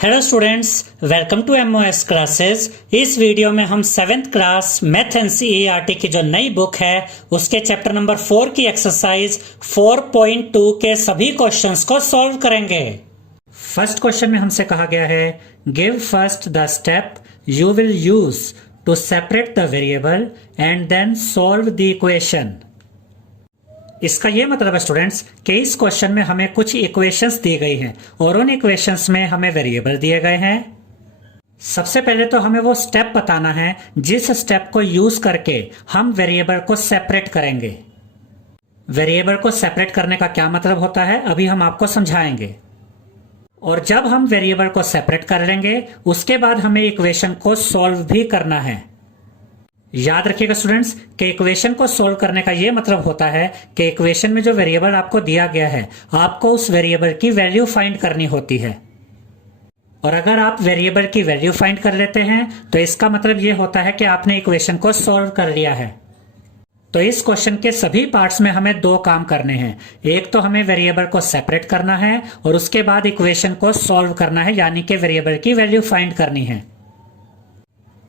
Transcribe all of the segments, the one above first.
Hello students, welcome to MOS classes. इस video में हम 7th class math and CERT की जो नई बुक है उसके चैप्टर नंबर 4 की एक्सरसाइज 4.2 के सभी क्वेश्चंस को सॉल्व करेंगे। फर्स्ट क्वेश्चन में हमसे कहा गया है, give first the step you will use to separate the variable and then solve the equation. इसका यह मतलब है स्टूडेंट्स कि इस क्वेश्चन में हमें कुछ इक्वेशंस दी गई हैं और उन इक्वेशंस में हमें वेरिएबल दिए गए हैं। सबसे पहले तो हमें वो स्टेप बताना है जिस स्टेप को यूज करके हम वेरिएबल को सेपरेट करेंगे। वेरिएबल को सेपरेट करने का क्या मतलब होता है अभी हम आपको समझाएंगे। और जब हम वेरिएबल को सेपरेट कर लेंगे उसके बाद हमें इक्वेशन को सॉल्व भी करना है। याद रखिएगा स्टूडेंट्स कि इक्वेशन को सॉल्व करने का यह मतलब होता है कि इक्वेशन में जो वेरिएबल आपको दिया गया है आपको उस वेरिएबल की वैल्यू फाइंड करनी होती है। और अगर आप वेरिएबल की वैल्यू फाइंड कर लेते हैं तो इसका मतलब यह होता है कि आपने इक्वेशन को सॉल्व कर लिया है। तो इस क्वेश्चन के सभी पार्ट्स में हमें दो काम करने हैं। एक तो हमें वेरिएबल को सेपरेट करना है और उसके बाद इक्वेशन को सॉल्व करना है, यानी कि वेरिएबल की वैल्यू फाइंड करनी है।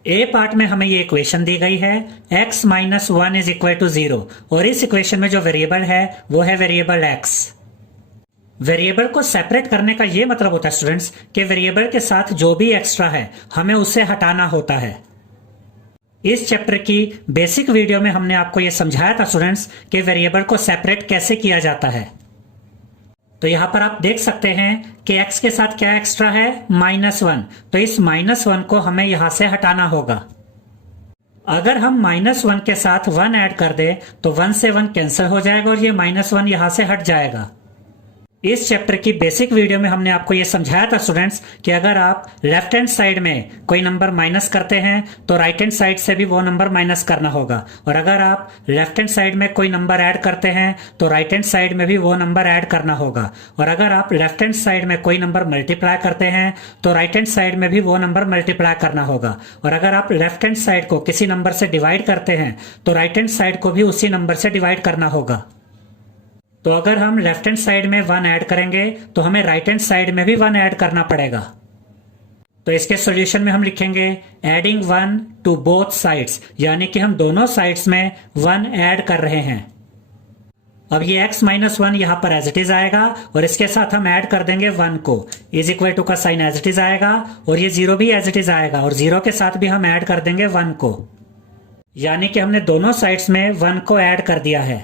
ए पार्ट में हमें ये इक्वेशन दी गई है x minus 1 is equal to 0 और इस इक्वेशन में जो वेरिएबल है वो है वेरिएबल x। वेरिएबल को सेपरेट करने का ये मतलब होता है स्टूडेंट्स कि वेरिएबल के साथ जो भी एक्स्ट्रा है हमें उसे हटाना होता है। इस चैप्टर की बेसिक वीडियो में हमने आपको ये समझाया था स्टूडेंट्स कि वेरिएबल को सेपरेट कैसे किया जाता है। तो यहां पर आप देख सकते हैं कि x के साथ क्या एक्स्ट्रा है, -1। तो इस -1 को हमें यहां से हटाना होगा। अगर हम -1 के साथ 1 ऐड कर दें तो 1 से 1 कैंसिल हो जाएगा और ये -1 यहां से हट जाएगा। इस चैप्टर की बेसिक वीडियो में हमने आपको यह समझाया था स्टूडेंट्स कि अगर आप लेफ्ट हैंड साइड में कोई नंबर माइनस करते हैं तो राइट हैंड साइड से भी वो नंबर माइनस करना होगा, और अगर आप लेफ्ट हैंड साइड में कोई नंबर ऐड करते हैं तो राइट हैंड साइड में भी वो नंबर ऐड करना होगा, और अगर आप लेफ्ट हैंड साइड में कोई नंबर मल्टीप्लाई करते हैं तो राइट हैंड साइड में भी वो नंबर मल्टीप्लाई करना होगा, और अगर आप लेफ्ट हैंड साइड को किसी नंबर से डिवाइड करते हैं तो राइट हैंड साइड को भी उसी नंबर से डिवाइड करना होगा। तो अगर हम लेफ्ट हैंड साइड में 1 ऐड करेंगे तो हमें राइट हैंड साइड में भी 1 ऐड करना पड़ेगा। तो इसके सॉल्यूशन में हम लिखेंगे एडिंग 1 टू बोथ साइड्स, यानी कि हम दोनों साइड्स में 1 ऐड कर रहे हैं। अब ये x माइनस 1 यहां पर एज इट इज आएगा और इसके साथ हम ऐड कर देंगे 1 को, इज इक्वल टू का साइन एज इट इज आएगा और ये 0 भी एज इट इज आएगा और 0 के साथ भी हम ऐड कर देंगे 1 को, यानी कि हमने दोनों साइड्स में 1 को ऐड कर दिया है।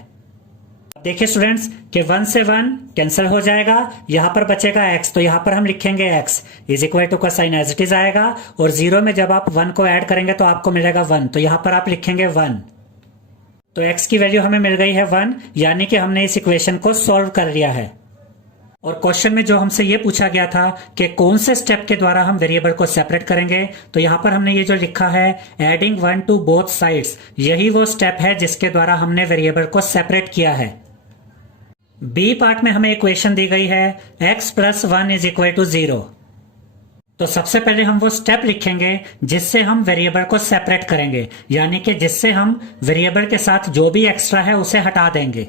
देखिए स्टूडेंट्स कि 1 से 1 कैंसिल हो जाएगा, यहां पर बचेगा x, तो यहां पर हम लिखेंगे x इज इक्वल टू का साइन एज इट इज आएगा और 0 में जब आप 1 को ऐड करेंगे तो आपको मिलेगा 1, तो यहां पर आप लिखेंगे 1। तो x की वैल्यू हमें मिल गई है 1, यानी कि हमने इस इक्वेशन को सॉल्व कर लिया है। और क्वेश्चन में जो हमसे ये पूछा गया था कि कौन से स्टेप के द्वारा हम वेरिएबल को सेपरेट करेंगे, तो यहां पर हमने ये जो लिखा है एडिंग 1 टू बोथ साइड्स, यही वो स्टेप है जिसके द्वारा हमने वेरिएबल को सेपरेट किया है। बी पार्ट में हमें इक्वेशन दी गई है x plus 1 is equal to 0। तो सबसे पहले हम वो स्टेप लिखेंगे जिससे हम वेरिएबल को सेपरेट करेंगे, यानी कि जिससे हम वेरिएबल के साथ जो भी एक्स्ट्रा है उसे हटा देंगे।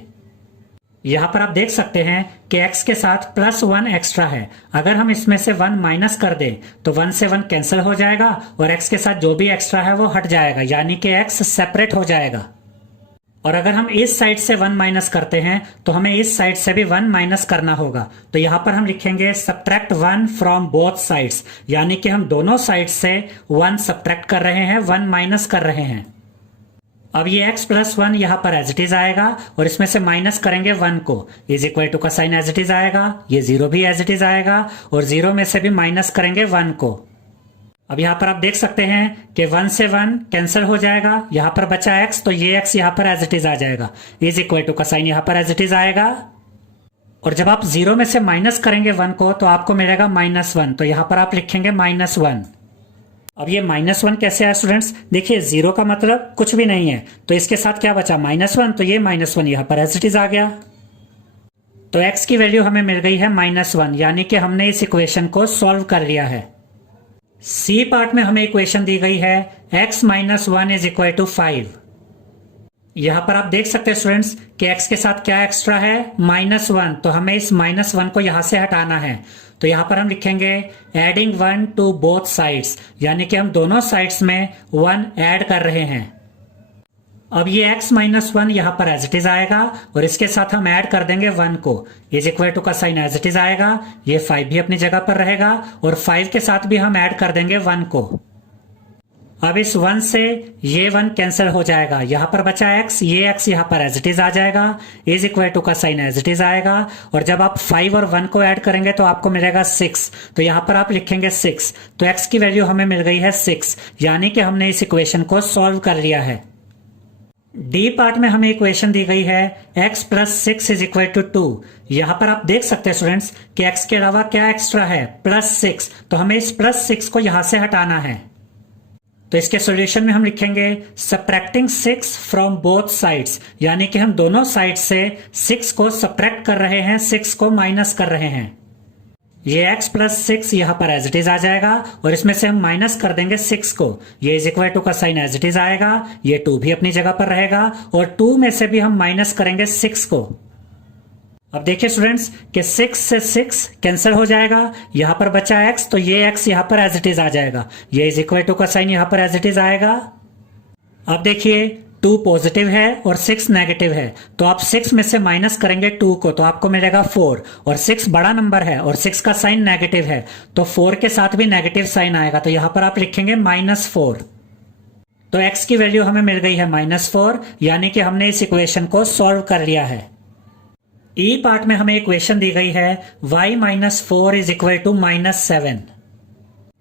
यहां पर आप देख सकते हैं कि x के साथ +1 एक्स्ट्रा है। अगर हम इसमें से 1 माइनस कर दें तो 1 से 1 कैंसिल हो जाएगा और x के साथ जो भी एक्स्ट्रा है वो हट जाएगा, यानी कि x सेपरेट हो जाएगा। और अगर हम इस साइड से 1 माइनस करते हैं तो हमें इस साइड से भी 1 माइनस करना होगा, तो यहां पर हम लिखेंगे सब्ट्रैक्ट 1 फ्रॉम बोथ साइड्स, यानी कि हम दोनों साइड से 1 सब्ट्रैक्ट कर रहे हैं, 1 माइनस कर रहे हैं। अब ये x प्लस 1 यहां पर एज इट इज आएगा और इसमें से माइनस करेंगे 1 को, इज इक्वल टू का साइन एज इट इज आएगा, ये 0 भी एज इट इज आएगा और 0 में से भी माइनस करेंगे 1 को। अब यहां पर आप देख सकते हैं कि 1 से 1 कैंसिल हो जाएगा, यहां पर बचा x, तो ये x यहां पर एज इट इज आ जाएगा, इज इक्वल टू का साइन यहां पर एज इट इज आएगा। और जब आप 0 में से माइनस करेंगे 1 को तो आपको मिलेगा -1, तो यहां पर आप लिखेंगे -1। अब ये -1 कैसे आया स्टूडेंट्स, देखिए 0 का मतलब कुछ भी नहीं है, तो इसके साथ क्या बचा -1, तो ये -1 यहां पर एज इट इज आ गया। तो x की वैल्यू हमें मिल गई है -1, यानी कि हमने इस इक्वेशन को सॉल्व कर लिया है। सी पार्ट में हमें इक्वेशन दी गई है x minus 1 is equal to 5। यहाँ पर आप देख सकते हैं स्टूडेंट्स कि x के साथ क्या एक्स्ट्रा है, -1, तो हमें इस -1 को यहां से हटाना है। तो यहाँ पर हम लिखेंगे एडिंग 1 टू बोथ साइड्स, यानी कि हम दोनों साइड्स में 1 ऐड कर रहे हैं। अब ये x -1 यहाँ पर एज इट इज आएगा और इसके साथ हम ऐड कर देंगे 1 को, इज इक्वल टू का साइन एज इट इज आएगा, ये 5 भी अपनी जगह पर रहेगा और 5 के साथ भी हम ऐड कर देंगे 1 को। अब इस 1 से ये 1 कैंसिल हो जाएगा, यहां पर बचा x, ये x यहां पर एज इट इज आ जाएगा, इज इक्वल टू का साइन एज इट इज आएगा और जब आप 5 और 1 को ऐड करेंगे तो आपको मिलेगा 6, तो यहां पर आप लिखेंगे 6, तो x की वैल्यू हमें मिल गई है 6, यानी कि हमने इस इक्वेशन को सॉल्व कर लिया है। डी पार्ट में हमें इक्वेशन दी गई है x + 6 इज इक्वल टू 2। यहां पर आप देख सकते हैं स्टूडेंट्स कि x के अलावा क्या एक्स्ट्रा है, +6, तो हमें इस +6 को यहां से हटाना है। तो इसके सॉल्यूशन में हम लिखेंगे सब्ट्रैक्टिंग 6 फ्रॉम बोथ साइड्स, यानी कि हम दोनों साइड से 6 को सब्ट्रैक्ट कर रहे हैं, 6 को माइनस कर रहे हैं। ये x + 6 यहां पर एज इट इज आ जाएगा और इसमें से हम माइनस कर देंगे 6 को, ये इज इक्वल टू का साइन एज इट इज आएगा, ये 2 भी अपनी जगह पर रहेगा और 2 में से भी हम माइनस करेंगे 6 को। अब देखिए स्टूडेंट्स कि 6 से 6 कैंसिल हो जाएगा, यहां पर बचा x, तो ये x यहां पर एज इट इज आ जाएगा, ये इज इक्वल टू का साइन यहां पर एज इट इज आएगा। अब देखिए 2 पॉजिटिव है और 6 नेगेटिव है, तो आप 6 में से माइनस करेंगे 2 को, तो आपको मिलेगा 4 और 6 बड़ा नंबर है और 6 का साइन नेगेटिव है, तो 4 के साथ भी नेगेटिव साइन आएगा, तो यहां पर आप लिखेंगे -4। तो x की वैल्यू हमें मिल गई है -4, यानी कि हमने इस इक्वेशन को सॉल्व कर लिया है। ई पार्ट में हमें इक्वेशन दी गई है y - 4 इज इक्वल टू -7।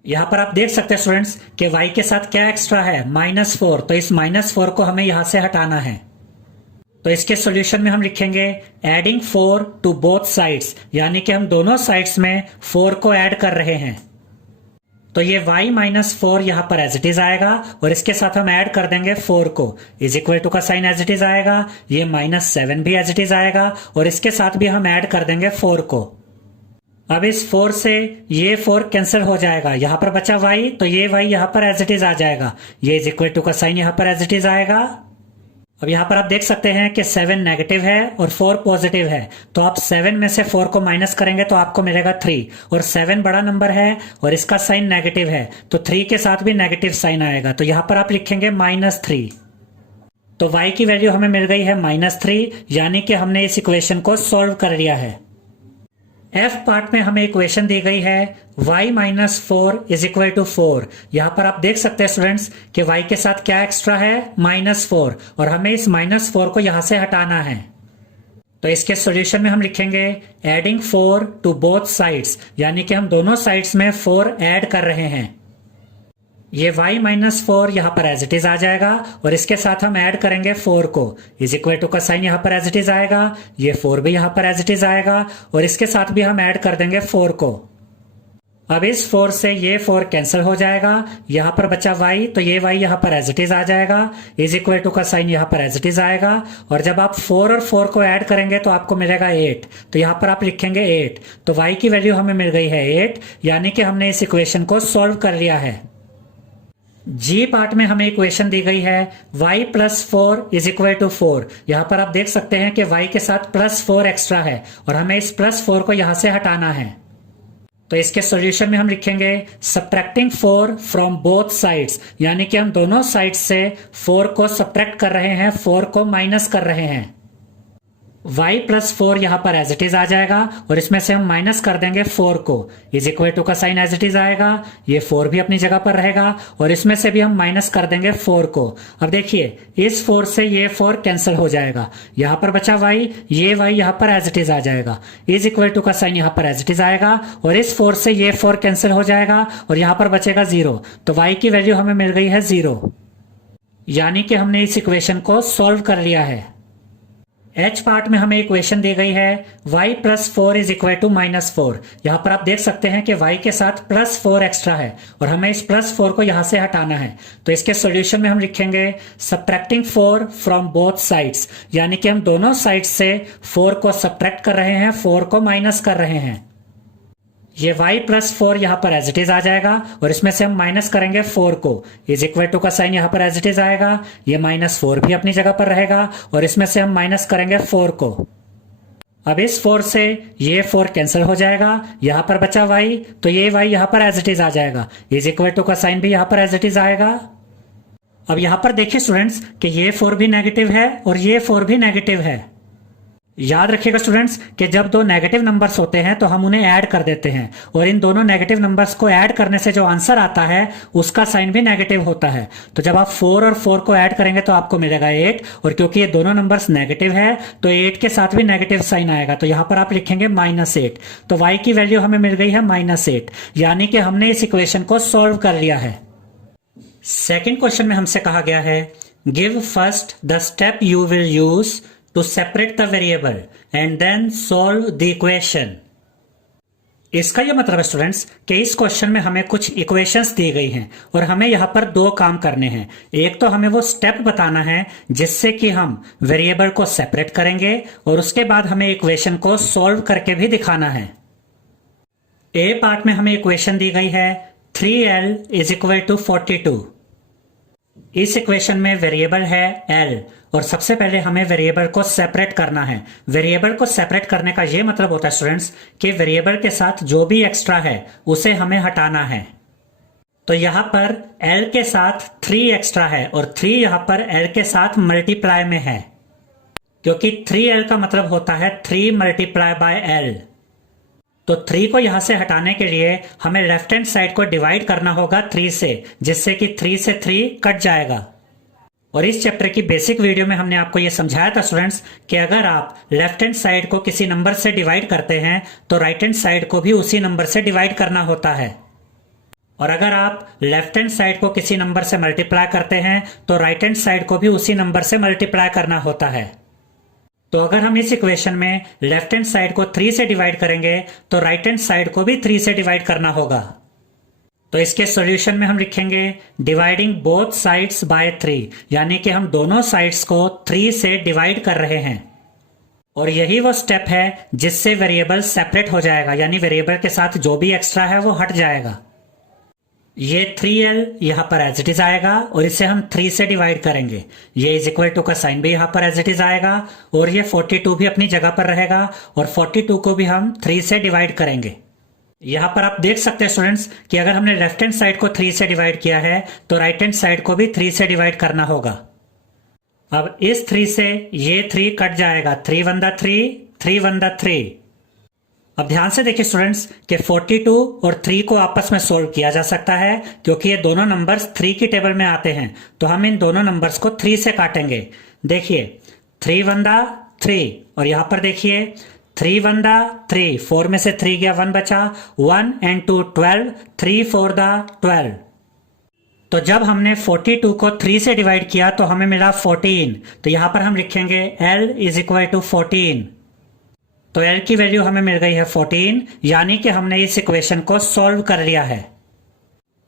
यहां पर आप देख सकते हैं स्टूडेंट्स कि y के साथ क्या एक्स्ट्रा है, -4, तो इस -4 को हमें यहां से हटाना है। तो इसके सॉल्यूशन में हम लिखेंगे एडिंग 4 टू बोथ साइड्स, यानी कि हम दोनों साइड्स में 4 को ऐड कर रहे हैं। तो ये y - 4 यहां पर एज इट इज आएगा और इसके साथ हम ऐड कर देंगे 4 को, इज इक्वल टू का साइन एज इट इज आएगा, ये -7 भी एज इट इज आएगा और इसके साथ भी हम ऐड कर देंगे 4 को। अब इस 4 से ये 4 कैंसिल हो जाएगा, यहां पर बचा y, तो ये y यहां पर एज इट इज आ जाएगा, ये इज इक्वल टू का साइन यहां पर एज इट इज आएगा। अब यहां पर आप देख सकते हैं कि 7 नेगेटिव है और 4 पॉजिटिव है, तो आप 7 में से 4 को माइनस करेंगे तो आपको मिलेगा 3 और 7 बड़ा नंबर है और इसका साइन नेगेटिव है, तो 3 के साथ भी नेगेटिव साइन आएगा, तो यहां पर आप लिखेंगे -3। तो y की वैल्यू हमें मिल गई है -3, यानी कि हमने इस इक्वेशन को सॉल्व कर लिया है। एफ पार्ट में हमें इक्वेशन दी गई है y - 4 इज इक्वल टू 4। यहां पर आप देख सकते हैं स्टूडेंट्स कि y के साथ क्या एक्स्ट्रा है, -4, और हमें इस -4 को यहां से हटाना है। तो इसके सॉल्यूशन में हम लिखेंगे एडिंग 4 टू बोथ साइड्स, यानी कि हम दोनों साइड्स में 4 ऐड कर रहे हैं। ये y - 4 यहां पर एज इट इज आ जाएगा और इसके साथ हम ऐड करेंगे 4 को, इज इक्वल टू का साइन यहां पर एज इट इज आएगा, ये 4 भी यहां पर एज इट इज आएगा और इसके साथ भी हम ऐड कर देंगे 4 को। अब इस 4 से ये 4 कैंसिल हो जाएगा, यहां पर बचा y, तो ये y यहां पर एज इट इज आ जाएगा, इज इक्वल टू का साइन यहां पर एज इट इज आएगा और जब आप 4 और 4 को ऐड करेंगे तो आपको मिलेगा 8, तो यहां पर आप लिखेंगे 8। तो y की वैल्यू हमें मिल गई है 8, यानी कि हमने इस इक्वेशन को सॉल्व कर लिया है। जी पार्ट में हमें इक्वेशन दी गई है y + 4 इज इक्वल टू 4। यहां पर आप देख सकते हैं कि y के साथ +4 एक्स्ट्रा है और हमें इस +4 को यहां से हटाना है। तो इसके सॉल्यूशन में हम लिखेंगे सब्ट्रैक्टिंग 4 फ्रॉम बोथ साइड्स, यानी कि हम दोनों साइड्स से 4 को सब्ट्रैक्ट कर रहे हैं, 4 को माइनस कर रहे हैं। y + 4 यहां पर एज इट इज आ जाएगा और इसमें से हम माइनस कर देंगे 4 को, इज इक्वल टू का साइन एज इट इज आएगा, ये 4 भी अपनी जगह पर रहेगा और इसमें से भी हम माइनस कर देंगे 4 को। अब देखिए इस 4 से ये 4 कैंसिल हो जाएगा, यहां पर बचा y, ये y यहां पर एज इट इज आ जाएगा, इज इक्वल टू का साइन यहां पर एज इट इज आएगा और इस 4 से ये 4 कैंसिल हो जाएगा और यहां पर बचेगा 0, तो y की वैल्यू हमें मिल गई है 0, यानी कि हमने इस इक्वेशन को सॉल्व कर लिया है। एच पार्ट में हमें इक्वेशन दी गई है y + 4 इज इक्वल टू -4। यहां पर आप देख सकते हैं कि y के साथ +4 एक्स्ट्रा है और हमें इस +4 को यहां से हटाना है। तो इसके सॉल्यूशन में हम लिखेंगे सब्ट्रैक्टिंग 4 फ्रॉम बोथ साइड्स, यानी कि हम दोनों साइड्स से 4 को सब्ट्रैक्ट कर रहे हैं, 4 को माइनस कर रहे हैं। ये y प्लस 4 यहां पर एज इट इज आ जाएगा और इसमें से हम माइनस करेंगे 4 को, इज इक्वल टू का साइन यहां पर एज इट इज आएगा, ये -4 भी अपनी जगह पर रहेगा और इसमें से हम माइनस करेंगे 4 को। अब इस 4 से ये 4 कैंसिल हो जाएगा, यहां पर बचा y, तो ये y यहां पर एज इट इज आ जाएगा, इज इक्वल टू का साइन भी यहां पर एज इट इज आएगा। अब यहां पर देखिए स्टूडेंट्स कि ये 4 भी नेगेटिव है और ये 4 भी नेगेटिव है। याद रखिएगा स्टूडेंट्स कि जब दो नेगेटिव नंबर्स होते हैं तो हम उन्हें ऐड कर देते हैं और इन दोनों नेगेटिव नंबर्स को ऐड करने से जो आंसर आता है उसका साइन भी नेगेटिव होता है। तो जब आप 4 और 4 को ऐड करेंगे तो आपको मिलेगा 8 और क्योंकि ये दोनों नंबर्स नेगेटिव है तो 8 के साथ भी नेगेटिव साइन आएगा, तो यहां पर आप लिखेंगे -8। तो y की वैल्यू हमें मिल गई है -8, यानी कि हमने इस इक्वेशन को सॉल्व कर लिया है। सेकेंड क्वेश्चन में हमसे कहा गया है give first the step you will use to separate the variable and then solve the equation। इसका यह मतलब है स्टूडेंट्स कि इस क्वेश्चन में हमें कुछ इक्वेशंस दी गई हैं और हमें यहां पर दो काम करने हैं। एक तो हमें वो स्टेप बताना है जिससे कि हम वेरिएबल को सेपरेट करेंगे और उसके बाद हमें इक्वेशन को सॉल्व करके भी दिखाना है। ए पार्ट में हमें इक्वेशन दी गई है 3l इज इक्वल टू 42। इस इक्वेशन में वेरिएबल है l और सबसे पहले हमें वेरिएबल को सेपरेट करना है। वेरिएबल को सेपरेट करने का यह मतलब होता है स्टूडेंट्स कि वेरिएबल के साथ जो भी एक्स्ट्रा है उसे हमें हटाना है। तो यहां पर l के साथ 3 एक्स्ट्रा है और 3 यहां पर l के साथ मल्टीप्लाई में है, क्योंकि 3l का मतलब होता है 3 मल्टीप्लाई बाय l। तो 3 को यहां से हटाने के लिए हमें लेफ्ट हैंड साइड को डिवाइड करना होगा 3 से, जिससे कि 3 से 3 कट जाएगा। और इस चैप्टर की बेसिक वीडियो में हमने आपको यह समझाया था स्टूडेंट्स कि अगर आप लेफ्ट हैंड साइड को किसी नंबर से डिवाइड करते हैं तो राइट हैंड साइड को भी उसी नंबर से डिवाइड करना होता है, और अगर आप लेफ्ट हैंड साइड को किसी नंबर से मल्टीप्लाई करते हैं तो राइट हैंड साइड को भी उसी नंबर से मल्टीप्लाई करना होता है। तो अगर हम इस इक्वेशन में लेफ्ट हैंड साइड को 3 से डिवाइड करेंगे तो राइट हैंड साइड को भी 3 से डिवाइड करना होगा। तो इसके सॉल्यूशन में हम लिखेंगे डिवाइडिंग बोथ साइड्स बाय 3, यानी कि हम दोनों साइड्स को 3 से डिवाइड कर रहे हैं और यही वो स्टेप है जिससे वेरिएबल सेपरेट हो जाएगा, यानी वेरिएबल के साथ जो भी एक्स्ट्रा है वो हट जाएगा। ये 3l यहां पर एज इट इज आएगा और इसे हम 3 से डिवाइड करेंगे, ये इज इक्वल टू का साइन भी यहां पर एज इट इज आएगा और ये 42 भी अपनी जगह पर रहेगा और 42 को भी हम 3 से डिवाइड करेंगे। यहां पर आप देख सकते हैं स्टूडेंट्स कि अगर हमने लेफ्ट हैंड साइड को 3 से डिवाइड किया है तो राइट हैंड साइड को भी 3 से डिवाइड करना होगा। अब इस 3 से ये 3 कट जाएगा, 3 1 दा 3, 3 1 दा 3। अब ध्यान से देखिए स्टूडेंट्स कि 42 और 3 को आपस में सोल्व किया जा सकता है क्योंकि ये दोनों नंबर्स 3 की टेबल में आते हैं, तो हम इन दोनों नंबर्स को 3 से काटेंगे। देखिए 3 1 दा 3 और यहां पर देखिए 3 1 दा 3, 4 में से 3 गया 1 बचा, 1 and 2 12, 3 4 दा 12। तो जब हमने 42 को 3 से डिवाइड किया तो हमें मिला 14, तो यहां पर हम लिखेंगे l इज इक्वल टू 14। तो l की वैल्यू हमें मिल गई है 14, यानी कि हमने इस इक्वेशन को सॉल्व कर लिया है।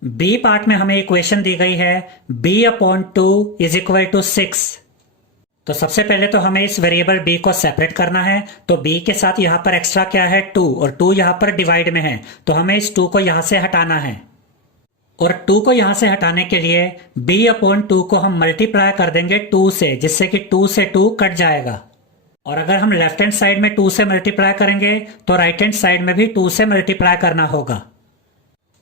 b पार्ट में हमें इक्वेशन दी गई है b/2 इज इक्वल टू 6। तो सबसे पहले तो हमें इस वेरिएबल b को सेपरेट करना है, तो b के साथ यहां पर एक्स्ट्रा क्या है 2 और 2 यहां पर डिवाइड में है, तो हमें इस 2 को यहां से हटाना है और 2 को यहां से हटाने के लिए b/2 को हम मल्टीप्लाई कर देंगे 2 से, जिससे कि 2 से 2 कट जाएगा। और अगर हम लेफ्ट हैंड साइड में 2 से मल्टीप्लाई करेंगे तो राइट हैंड साइड में भी 2 से मल्टीप्लाई करना होगा।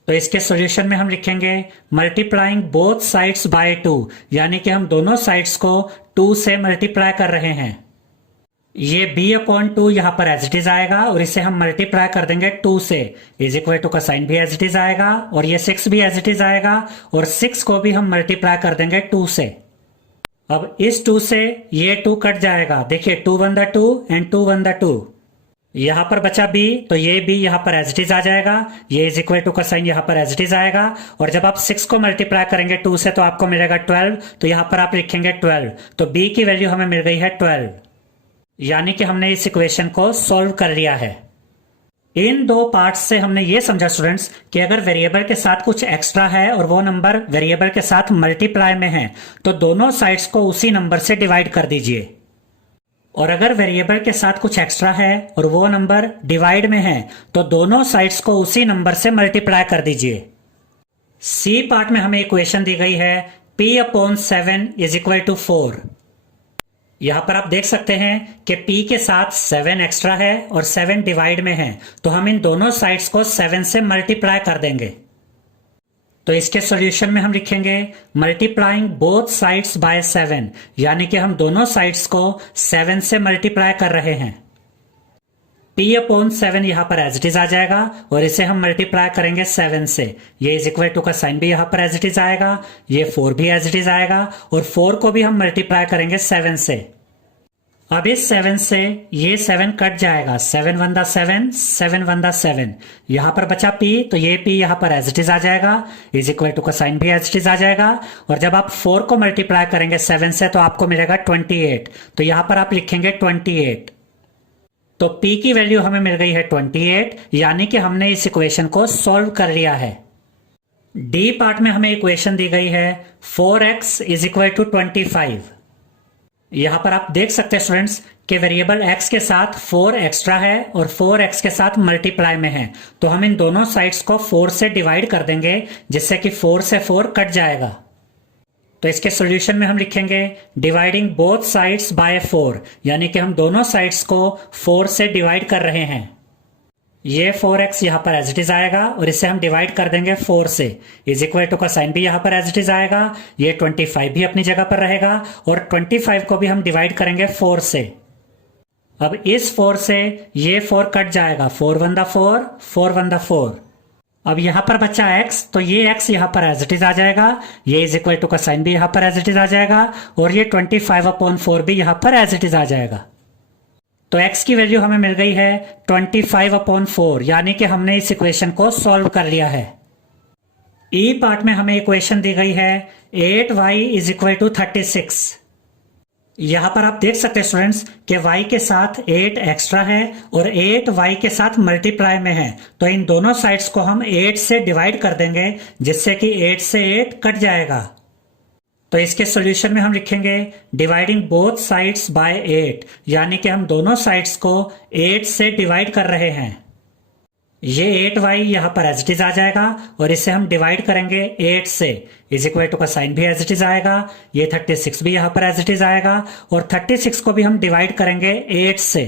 तो इसके सॉल्यूशन में हम लिखेंगे मल्टीप्लाइंग बोथ साइड्स बाय 2, यानी कि हम दोनों साइड्स को 2 से मल्टीप्लाई कर रहे हैं। ये b/2 यहां पर एज इट इज आएगा और इसे हम मल्टीप्लाई कर देंगे 2 से, इज इक्वल टू का साइन भी एज इट इज आएगा और ये 6 भी एज इट इज आएगा और 6 को भी हम मल्टीप्लाई कर देंगे 2 से। अब इस 2 से ये 2 कट जाएगा, देखिए 2 1 दा 2 एंड 2 1 दा 2। यहां पर बचा b, तो ये b यहां पर एज इट इज आ जाएगा, ये इज इक्वल टू का साइन यहां पर एज इट इज आएगा और जब आप 6 को मल्टीप्लाई करेंगे 2 से तो आपको मिलेगा 12, तो यहां पर आप लिखेंगे 12। तो b की वैल्यू हमें मिल गई है 12, यानी कि हमने इस इक्वेशन को सॉल्व कर लिया है। इन दो पार्ट्स से हमने ये समझा स्टूडेंट्स कि अगर वेरिएबल के साथ कुछ एक्स्ट्रा है और वो नंबर वेरिएबल के साथ मल्टीप्लाई में है तो दोनों साइड्स को उसी नंबर से डिवाइड कर दीजिए। और अगर वेरिएबल के साथ कुछ एक्स्ट्रा है और वो नंबर डिवाइड में है तो दोनों साइड्स को उसी नंबर से मल्टीप्लाई कर दीजिए। सी पार्ट में हमें इक्वेशन दी गई है p/7 इज इक्वल टू 4। यहां पर आप देख सकते हैं कि p के साथ 7 एक्स्ट्रा है और 7 डिवाइड में है, तो हम इन दोनों साइड्स को 7 से मल्टीप्लाई कर देंगे। तो इसके सॉल्यूशन में हम लिखेंगे मल्टीप्लाइंग बोथ साइड्स बाय 7, यानी कि हम दोनों साइड्स को 7 से मल्टीप्लाई कर रहे हैं। p/7 यहां पर एज इट इज आ जाएगा और इसे हम मल्टीप्लाई करेंगे 7 से। ये इज इक्वल टू का साइन भी यहां पर एज इट इज आएगा, ये 4 भी एज इट इज आएगा और 4 को भी हम मल्टीप्लाई करेंगे 7 से। अब इस 7 से ये 7 कट जाएगा, 7 1 7, 7 1 7। यहां पर बचा p, तो ये p यहां पर एज इट इज आ जाएगा, इज इक्वल टू का साइन भी एज इट इज आ जाएगा। और जब आप 4 को मल्टीप्लाई करेंगे 7 से तो आपको मिलेगा 28, तो यहां पर आप लिखेंगे 28। तो p की वैल्यू हमें मिल गई है 28, यानी कि हमने इस इक्वेशन को सॉल्व कर लिया है। डी पार्ट में हमें इक्वेशन दी गई है 4x इज इक्वल टू 25। यहां पर आप देख सकते हैं स्टूडेंट्स कि वेरिएबल x के साथ 4 एक्स्ट्रा है और 4x के साथ मल्टीप्लाई में है, तो हम इन दोनों साइड्स को 4 से डिवाइड कर देंगे, जिससे कि 4 से 4 कट जाएगा। तो इसके सॉल्यूशन में हम लिखेंगे डिवाइडिंग बोथ साइड्स बाय 4, यानी कि हम दोनों साइड्स को 4 से डिवाइड कर रहे हैं। ये 4x यहां पर एज इट इज आएगा और इसे हम डिवाइड कर देंगे 4 से, इज इक्वल टू का साइन भी यहां पर एज इट इज आएगा, ये 25 भी अपनी जगह पर रहेगा और 25 को भी हम डिवाइड करेंगे 4 से। अब इस 4 से ये 4 कट जाएगा, 4 1 4, 4 1 4। अब यहां पर बचा x, तो ये x यहां पर एज इट इज आ जाएगा, ये इज इक्वल टू का साइन भी यहां पर एज इट इज आ जाएगा और ये 25/4 भी यहां पर एज इट इज आ जाएगा। तो x की वैल्यू हमें मिल गई है 25/4, यानी कि हमने इस इक्वेशन को सॉल्व कर लिया है। ई पार्ट में हमें इक्वेशन दी गई है 8y इज इक्वल टू 36। यहां पर आप देख सकते हैं स्टूडेंट्स कि y के साथ 8 एक्स्ट्रा है और 8 y के साथ मल्टीप्लाई में है, तो इन दोनों साइड्स को हम 8 से डिवाइड कर देंगे, जिससे कि 8 से 8 कट जाएगा। तो इसके सॉल्यूशन में हम लिखेंगे डिवाइडिंग बोथ साइड्स बाय 8, यानी कि हम दोनों साइड्स को 8 से डिवाइड कर रहे हैं। ये 8y यहां पर एज इट इज आ जाएगा और इसे हम डिवाइड करेंगे 8 से, इज इक्वल टू का साइन भी एज इट इज आएगा, ये 36 भी यहां पर एज इट इज आएगा और 36 को भी हम डिवाइड करेंगे 8 से।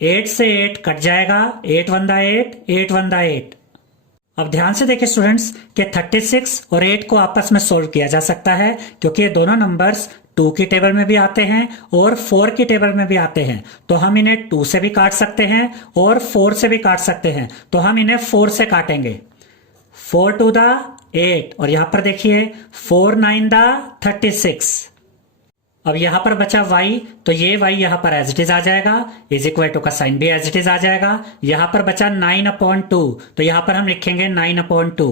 8 से 8 कट जाएगा, 8 1 8, 8 1 8। अब ध्यान से देखिए स्टूडेंट्स कि 36 और 8 को आपस में सोल्व किया जा सकता है, क्योंकि ये दोनों नंबर्स 2 की टेबल में भी आते हैं और 4 की टेबल में भी आते हैं। तो हम इन्हें 2 से भी काट सकते हैं और 4 से भी काट सकते हैं, तो हम इन्हें 4 से काटेंगे। 4 2 8 और यहां पर देखिए 4 9 36। अब यहां पर बचा y, तो ये y यहां पर एज इट इज आ जाएगा, इज इक्वल टू का साइन भी एज इट इज आ जाएगा। यहां पर बचा 9/2, तो यहां पर हम लिखेंगे 9/2।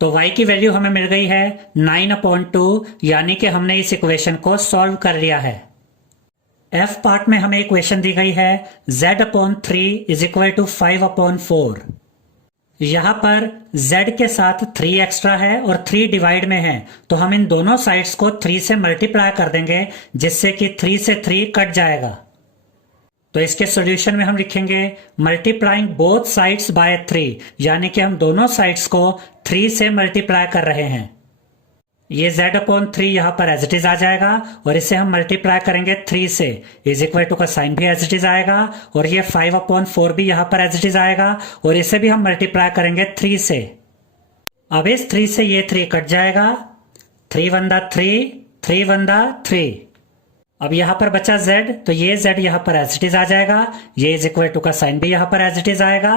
तो y की वैल्यू हमें मिल गई है 9/2, यानी कि हमने इस इक्वेशन को सॉल्व कर लिया है। f पार्ट में हमें इक्वेशन दी गई है z/3 इज इक्वल टू 5/4। यहां पर z के साथ 3 एक्स्ट्रा है और 3 डिवाइड में है, तो हम इन दोनों साइड्स को 3 से मल्टीप्लाई कर देंगे, जिससे कि 3 से 3 कट जाएगा। तो इसके सॉल्यूशन में हम लिखेंगे मल्टीप्लाइंग बोथ साइड्स बाय 3, यानी कि हम दोनों साइड्स को 3 से मल्टीप्लाई कर रहे हैं। ये z/3 यहां पर एज इट इज आ जाएगा और इसे हम मल्टीप्लाई करेंगे 3 से, इज इक्वल टू का साइन भी एज इट इज आएगा और ये 5/4 भी यहां पर एज इट इज आएगा और इसे भी हम मल्टीप्लाई करेंगे 3 से। अब इस 3 से ये 3 कट जाएगा, 3 1 3, 3 1 3। अब यहां पर बचा z, तो ये z यहां पर एज इट इज आ जाएगा, ये इज इक्वल टू का साइन भी यहां पर एज इट इज आएगा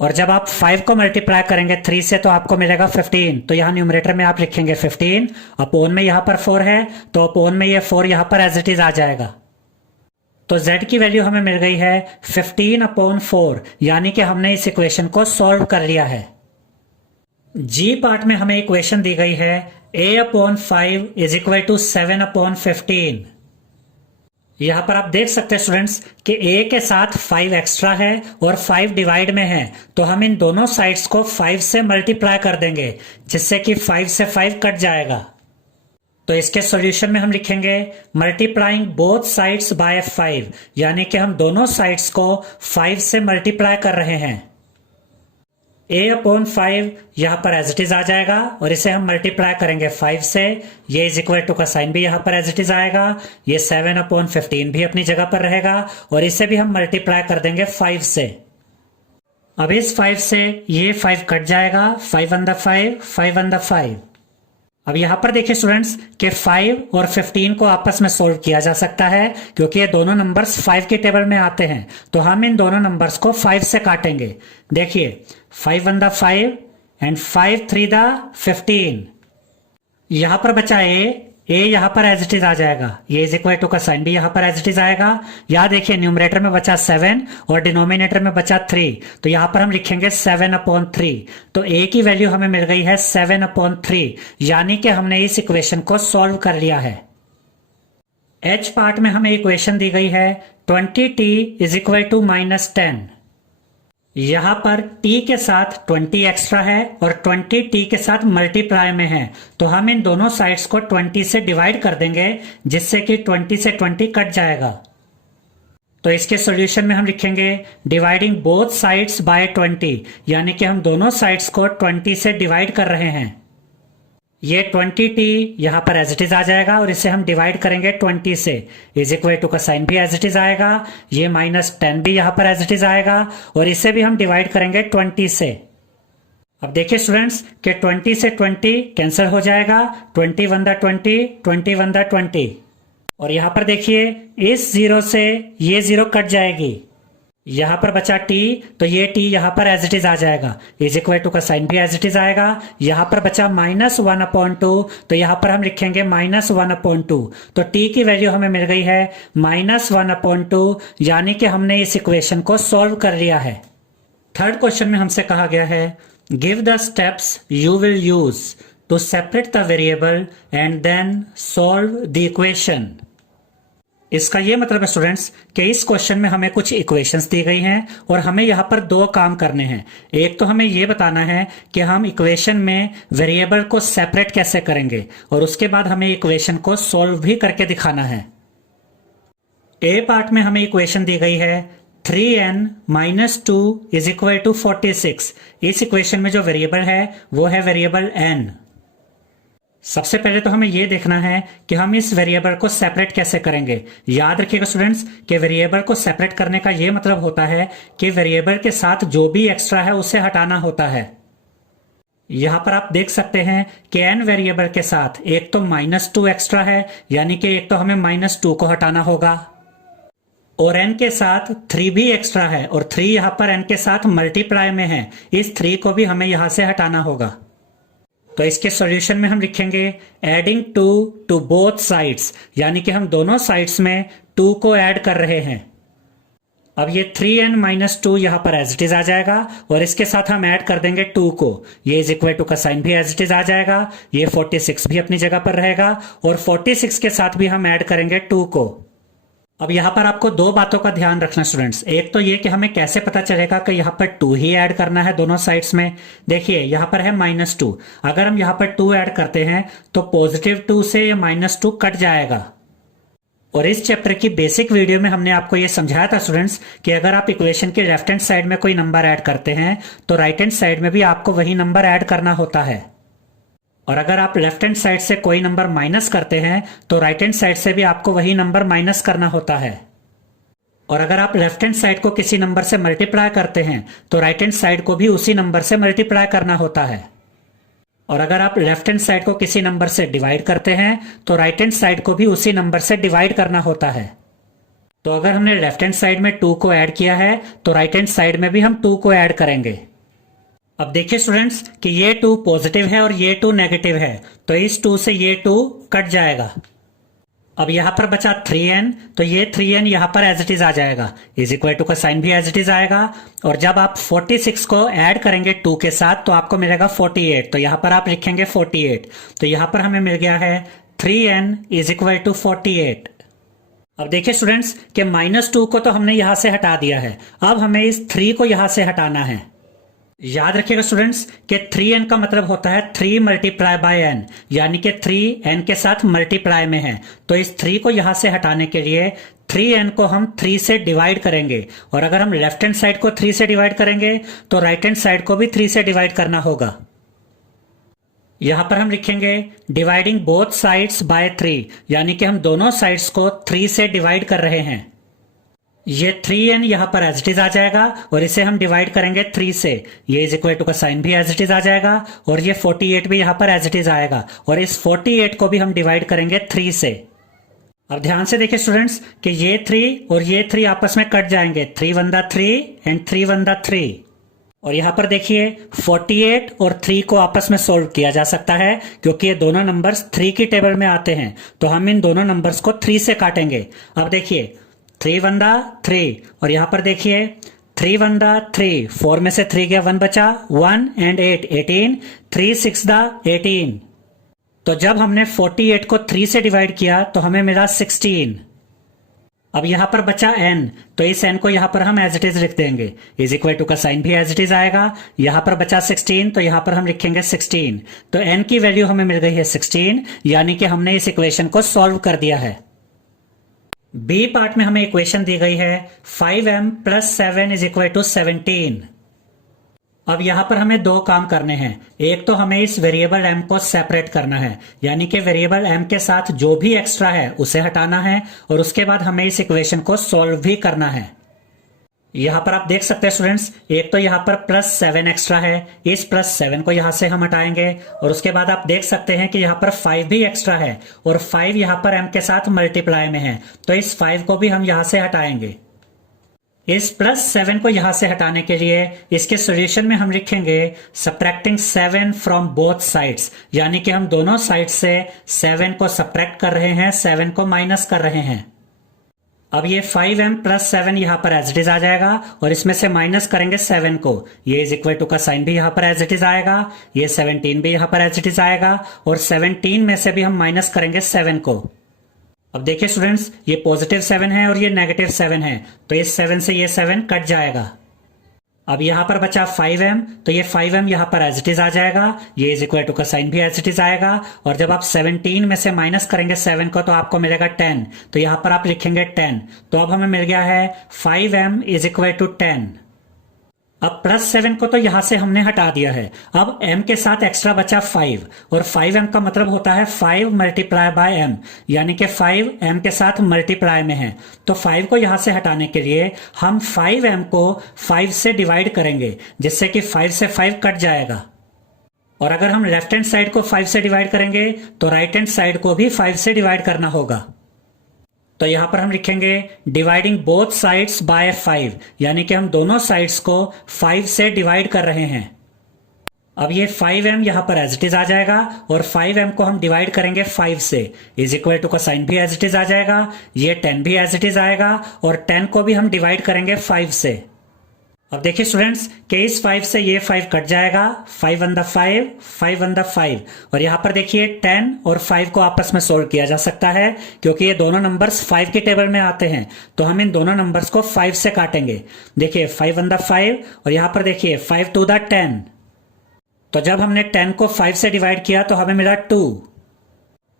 और जब आप 5 को मल्टीप्लाई करेंगे 3 से तो आपको मिलेगा 15, तो यहां न्यूमरेटर में आप लिखेंगे 15, अपोन में यहां पर 4 है तो अपोन में ये 4 यहां पर एज इट इज आ जाएगा। तो z की वैल्यू हमें मिल गई है 15/4, यानी कि हमने इस इक्वेशन को सॉल्व कर लिया है। जी पार्ट में हमें इक्वेशन दी गई है a/5 इज इक्वल टू 7/15। यहां पर आप देख सकते हैं स्टूडेंट्स कि a के साथ 5 एक्स्ट्रा है और 5 डिवाइड में है, तो हम इन दोनों साइड्स को 5 से मल्टीप्लाई कर देंगे, जिससे कि 5 से 5 कट जाएगा। तो इसके सॉल्यूशन में हम लिखेंगे मल्टीप्लाइंग बोथ साइड्स बाय 5, यानी कि हम दोनों साइड्स को 5 से मल्टीप्लाई कर रहे हैं। a/5 यहां पर एज इट इज आ जाएगा और इसे हम मल्टीप्लाई करेंगे 5 से। ये इज इक्वल टू का साइन भी यहां पर एज इट इज आएगा। ये 7/15 भी अपनी जगह पर रहेगा और इसे भी हम मल्टीप्लाई कर देंगे 5 से। अब इस 5 से ये 5 कट जाएगा, 5 on the 5, 5 on the 5। अब यहां पर देखिए स्टूडेंट्स कि 5 और 15 को आपस में सोल्व किया जा सकता है क्योंकि ये दोनों नंबर्स 5 के टेबल में आते हैं। तो हम इन दोनों नंबर्स को 5 से काटेंगे। देखिए 5 on the 5 एंड 5 3 the 15। यहां पर बचा ए यहां पर एज इट इज आ जाएगा। ये इज इक्वल टू का साइन भी यहां पर एज इट इज आएगा। यहां देखिए न्यूमरेटर में बचा 7 और डिनोमिनेटर में बचा 3, तो यहां पर हम लिखेंगे 7/3। तो ए की वैल्यू हमें मिल गई है 7/3, यानी कि हमने इस इक्वेशन को सॉल्व कर लिया है। एच पार्ट में हमें इक्वेशन दी गई है 20t इज इक्वल टू -10। यहां पर t के साथ 20 एक्स्ट्रा है और 20 t के साथ मल्टीप्लाई में है, तो हम इन दोनों साइड्स को 20 से डिवाइड कर देंगे जिससे कि 20 से 20 कट जाएगा। तो इसके सॉल्यूशन में हम लिखेंगे डिवाइडिंग बोथ साइड्स बाय 20, यानी कि हम दोनों साइड्स को 20 से डिवाइड कर रहे हैं। ये 20t यहां पर एज इट इज आ जाएगा और इसे हम डिवाइड करेंगे 20 से। इज इक्वल टू का साइन भी एज इट इज आएगा। ये -10 भी यहां पर एज इट इज आएगा और इसे भी हम डिवाइड करेंगे 20 से। अब देखिए स्टूडेंट्स कि 20 से 20 कैंसिल हो जाएगा। 20 1 the 20, 20 1 the 20। और यहां पर देखिए इस 0 से ये 0 कट जाएगी। यहां पर बचा t, तो ये t यहां पर एज इट इज आ जाएगा। इज इक्वल टू का साइन भी एज इट इज आएगा। यहां पर बचा -1/2, तो यहां पर हम लिखेंगे -1/2। तो t की वैल्यू हमें मिल गई है -1/2, यानी कि हमने इस इक्वेशन को सॉल्व कर लिया है। थर्ड क्वेश्चन में हमसे कहा गया है give the steps you will use to separate the variable and then solve the equation. इसका यह मतलब है स्टूडेंट्स कि इस क्वेश्चन में हमें कुछ इक्वेशंस दी गई हैं और हमें यहां पर दो काम करने हैं। एक तो हमें यह बताना है कि हम इक्वेशन में वेरिएबल को सेपरेट कैसे करेंगे और उसके बाद हमें इक्वेशन को सॉल्व भी करके दिखाना है। ए पार्ट में हमें इक्वेशन दी गई है 3n - 2 इज इक्वल टू 46। इस इक्वेशन में जो वेरिएबल है वो है वेरिएबल n। सबसे पहले तो हमें यह देखना है कि हम इस वेरिएबल को सेपरेट कैसे करेंगे। याद रखिएगा स्टूडेंट्स कि वेरिएबल को सेपरेट करने का यह मतलब होता है कि वेरिएबल के साथ जो भी एक्स्ट्रा है उसे हटाना होता है। यहां पर आप देख सकते हैं कि n वेरिएबल के साथ एक तो -2 एक्स्ट्रा है, यानी कि एक तो हमें -2 को हटाना होगा, और n के साथ 3 भी एक्स्ट्रा है और 3 यहां पर n के साथ मल्टीप्लाई में है। इस 3 को भी हमें यहां से हटाना होगा। तो इसके सॉल्यूशन में हम लिखेंगे एडिंग 2 टू बोथ साइड्स, यानी कि हम दोनों साइड्स में 2 को ऐड कर रहे हैं। अब ये 3n - 2 यहां पर एज इट इज आ जाएगा और इसके साथ हम ऐड कर देंगे 2 को। ये इज इक्वल टू का साइन भी एज इट इज आ जाएगा। ये 46 भी अपनी जगह पर रहेगा और 46 के साथ भी हम ऐड करेंगे 2 को। अब यहां पर आपको दो बातों का ध्यान रखना स्टूडेंट्स। एक तो ये कि हमें कैसे पता चलेगा कि यहां पर 2 ही ऐड करना है दोनों साइड्स में। देखिए यहां पर है -2, अगर हम यहां पर 2 ऐड करते हैं तो +2 से ये -2 कट जाएगा। और इस चैप्टर की बेसिक वीडियो में हमने आपको ये समझाया था स्टूडेंट्स कि अगर आप इक्वेशन के लेफ्ट हैंड साइड में कोई नंबर ऐड करते हैं तो राइट हैंड साइड में भी आपको वही नंबर ऐड करना होता है, और अगर आप लेफ्ट हैंड साइड से कोई नंबर माइनस करते हैं तो राइट हैंड साइड से भी आपको वही नंबर माइनस करना होता है। और अगर आप लेफ्ट हैंड साइड को किसी नंबर से मल्टीप्लाई करते हैं तो राइट हैंड साइड को भी उसी नंबर से मल्टीप्लाई करना होता है। और अगर आप लेफ्ट हैंड साइड को किसी नंबर से डिवाइड करते हैं तो राइट हैंड साइड को भी उसी नंबर से डिवाइड करना होता है। तो अगर हमने लेफ्ट हैंड साइड में 2 को ऐड किया है तो राइट हैंड साइड में भी हम 2 को ऐड करेंगे। अब देखिए स्टूडेंट्स कि ये 2 पॉजिटिव है और ये 2 नेगेटिव है, तो इस 2 से ये 2 कट जाएगा। अब यहां पर बचा 3n, तो ये 3n यहां पर एज इट इज आ जाएगा। इज इक्वल टू का साइन भी एज इट इज आएगा। और जब आप 46 को ऐड करेंगे 2 के साथ तो आपको मिलेगा 48, तो यहां पर आप लिखेंगे 48। तो यहां पर हमें मिल गया है 3n इज इक्वल टू 48। अब देखिए स्टूडेंट्स कि -2 को तो हमने यहां से हटा दिया है, अब हमें इस 3 को यहां से हटाना है। याद रखिएगा स्टूडेंट्स कि 3n का मतलब होता है 3 मल्टीप्लाई बाय n, यानी कि 3 n के साथ मल्टीप्लाई में है। तो इस 3 को यहां से हटाने के लिए 3n को हम 3 से डिवाइड करेंगे, और अगर हम लेफ्ट हैंड साइड को 3 से डिवाइड करेंगे तो राइट हैंड साइड को भी 3 से डिवाइड करना होगा। यहां पर हम लिखेंगे डिवाइडिंग बोथ साइड्स बाय 3, यानी कि हम दोनों साइड्स को 3 से डिवाइड कर रहे हैं। ये 3n यहां पर एज इट इज आ जाएगा और इसे हम डिवाइड करेंगे 3 से, ये इज इक्वल टू का साइन भी एज इट इज आ जाएगा और ये 48 भी यहां पर एज इट इज आएगा, और इस 48 को भी हम डिवाइड करेंगे 3 से। अब ध्यान से देखिए स्टूडेंट्स कि ये 3 और ये 3 आपस में कट जाएंगे, 3 1 3 एंड 3 1 3। और यहां पर देखिए 48 और 3 को आपस में सोल्व किया जा सकता है क्योंकि ये दोनों नंबर्स 3 की टेबल में आते हैं, तो हम इन दोनों नंबर्स को 3 से काटेंगे। अब देखिए 3 1 3, और यहां पर देखिए 3 1 3, 4 में से 3 गया 1 बचा, 1 एंड 8 18, 3 6 18। तो जब हमने 48 को 3 से डिवाइड किया तो हमें मिला 16। अब यहां पर बचा n, तो इस n को यहां पर हम एज इट इज लिख देंगे, इज इक्वल टू का साइन भी एज इट इज आएगा। यहां पर बचा 16, तो यहां पर हम लिखेंगे 16। तो n की वैल्यू हमें मिल गई है 16, यानी कि हमने इस इक्वेशन को सॉल्व कर दिया है। बी पार्ट में हमें इक्वेशन दी गई है 5m + 7 इज इक्वल टू 17। अब यहां पर हमें दो काम करने हैं। एक तो हमें इस वेरिएबल m को सेपरेट करना है, यानी कि वेरिएबल m के साथ जो भी एक्स्ट्रा है उसे हटाना है, और उसके बाद हमें इस इक्वेशन को सॉल्व भी करना है। यहां पर आप देख सकते हैं स्टूडेंट्स, एक तो यहां पर +7 एक्स्ट्रा है, इस +7 को यहां से हम हटाएंगे, और उसके बाद आप देख सकते हैं कि यहां पर 5 भी एक्स्ट्रा है, और 5 यहां पर m के साथ मल्टीप्लाई में है, तो इस 5 को भी हम यहां से हटाएंगे। इस +7 को यहां से हटाने के लिए इसके सॉल्यूशन में हम लिखेंगे सब्ट्रैक्टिंग 7 फ्रॉम बोथ साइड्स, यानी कि हम दोनों साइड से 7 को सब्ट्रैक्ट कर रहे हैं, 7 को माइनस कर रहे हैं। अब ये 5m + 7 यहां पर एज इट इज आ जाएगा, और इसमें से माइनस करेंगे 7 को, ये इज इक्वल टू का साइन भी यहां पर एज इट इज आएगा, ये 17 भी यहां पर एज इट इज आएगा, और 17 में से भी हम माइनस करेंगे 7 को। अब देखिए स्टूडेंट्स, ये पॉजिटिव 7 है और ये नेगेटिव 7 है, तो इस 7 से ये 7 कट जाएगा। अब यहां पर बचा 5m, तो ये 5m यहां पर एज इट इज आ जाएगा, ये इज इक्वल टू का साइन भी एज इट इज आएगा, और जब आप 17 में से माइनस करेंगे 7 को तो आपको मिलेगा 10, तो यहां पर आप लिखेंगे 10। तो अब हमें मिल गया है 5m इज इक्वल टू 10। अब +7 को तो यहां से हमने हटा दिया है, अब m के साथ एक्स्ट्रा बचा 5, और 5m का मतलब होता है 5 मल्टीप्लाई बाय m, यानी कि 5 m के साथ मल्टीप्लाई में है। तो 5 को यहां से हटाने के लिए हम 5m को 5 से डिवाइड करेंगे, जिससे कि 5 से 5 कट जाएगा। और अगर हम लेफ्ट हैंड साइड को 5 से डिवाइड करेंगे तो राइट हैंड साइड को भी 5 से डिवाइड करना होगा। तो यहां पर हम लिखेंगे डिवाइडिंग बोथ साइड्स बाय 5, यानी कि हम दोनों साइड्स को 5 से डिवाइड कर रहे हैं। अब ये 5m यहां पर एज इट इज आ जाएगा, और 5m को हम डिवाइड करेंगे 5 से, इज इक्वल टू का साइन भी एज इट इज आ जाएगा, ये 10 भी एज इट इज आएगा, और 10 को भी हम डिवाइड करेंगे 5 से। अब देखिए स्टूडेंट्स कि इस 5 से ये 5 कट जाएगा, 5 1 5, 5 1 5, और यहां पर देखिए 10 और 5 को आपस में सोल्व किया जा सकता है क्योंकि ये दोनों नंबर्स 5 की टेबल में आते हैं, तो हम इन दोनों नंबर्स को 5 से काटेंगे। देखिए 5 1 5, और यहां पर देखिए 5 2 10। तो जब हमने 10 को 5 से डिवाइड किया तो हमें मिला 2।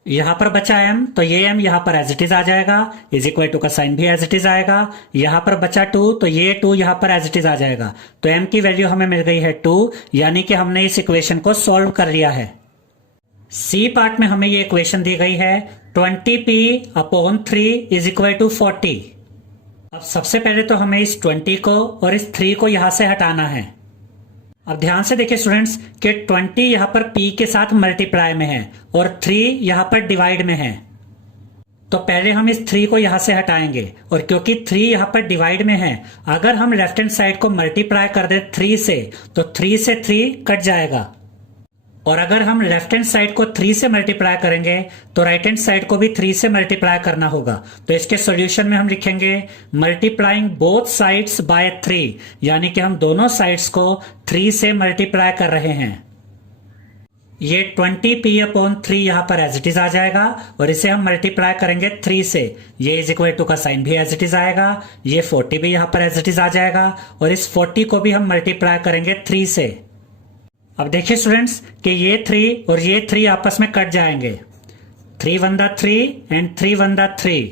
यहां पर बचा m, तो ये m यहां पर एज इट इज आ जाएगा, इज इक्वल टू का साइन भी एज इट इज आएगा। यहां पर बचा 2, तो ये 2 यहां पर एज इट इज आ जाएगा, तो m की वैल्यू हमें मिल गई है 2, यानी कि हमने इस इक्वेशन को सॉल्व कर लिया है। सी पार्ट में हमें ये इक्वेशन दी गई है 20p/3 इज इक्वल टू 40। अब सबसे पहले तो हमें इस 20 को और इस 3 को यहां से हटाना है। अब ध्यान से देखिए स्टूडेंट्स कि 20 यहां पर p के साथ मल्टीप्लाई में है और 3 यहां पर डिवाइड में है, तो पहले हम इस 3 को यहां से हटाएंगे, और क्योंकि 3 यहां पर डिवाइड में है, अगर हम लेफ्ट हैंड साइड को मल्टीप्लाई कर दे 3 से, तो 3 से 3 कट जाएगा, और अगर हम लेफ्ट हैंड साइड को 3 से मल्टीप्लाई करेंगे तो राइट हैंड साइड को भी 3 से मल्टीप्लाई करना होगा। तो इसके सॉल्यूशन में हम लिखेंगे मल्टीप्लाइंग बोथ साइड्स बाय 3, यानी कि हम दोनों साइड्स को 3 से मल्टीप्लाई कर रहे हैं। ये 20p/3 यहाँ पर एज इट इज आ जाएगा और इसे हम मल्टीप्लाई करेंगे 3 से, ये इज इक्वल टू का साइन भी एज इट इज आएगा, ये 40 भी यहाँ पर एज इट इज आ जाएगा और इस 40 को भी हम मल्टीप्लाई करेंगे 3 से। अब देखिए स्टूडेंट्स कि ये 3 और ये 3 आपस में कट जाएंगे, 3 1 3 एंड 3 1 3।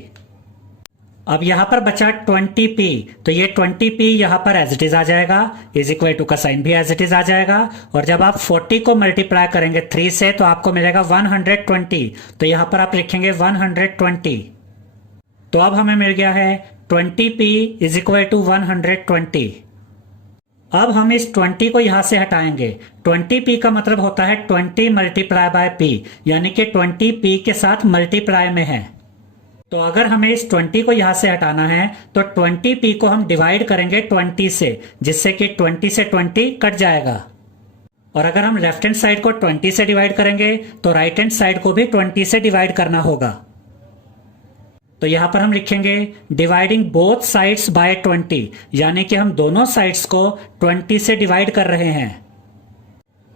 अब यहां पर बचा 20p, तो ये 20p यहां पर एज इट इज आ जाएगा, इज इक्वल टू का साइन भी एज इट इज आ जाएगा और जब आप 40 को मल्टीप्लाई करेंगे 3 से तो आपको मिलेगा 120, तो यहां पर आप लिखेंगे 120। तो अब हमें मिल गया है 20p इज इक्वल टू 120। अब हम इस 20 को यहां से हटाएंगे, 20p का मतलब होता है 20 मल्टीप्लाई बाय p, यानी कि 20p के साथ मल्टीप्लाई में है। तो अगर हमें इस 20 को यहां से हटाना है तो 20p को हम डिवाइड करेंगे 20 से, जिससे कि 20 से 20 कट जाएगा। और अगर हम लेफ्ट हैंड साइड को 20 से डिवाइड करेंगे तो राइट हैंड साइड को भी 20 से डिवाइड करना होगा। तो यहां पर हम लिखेंगे डिवाइडिंग बोथ साइड्स बाय 20, यानी कि हम दोनों साइड्स को 20 से डिवाइड कर रहे हैं।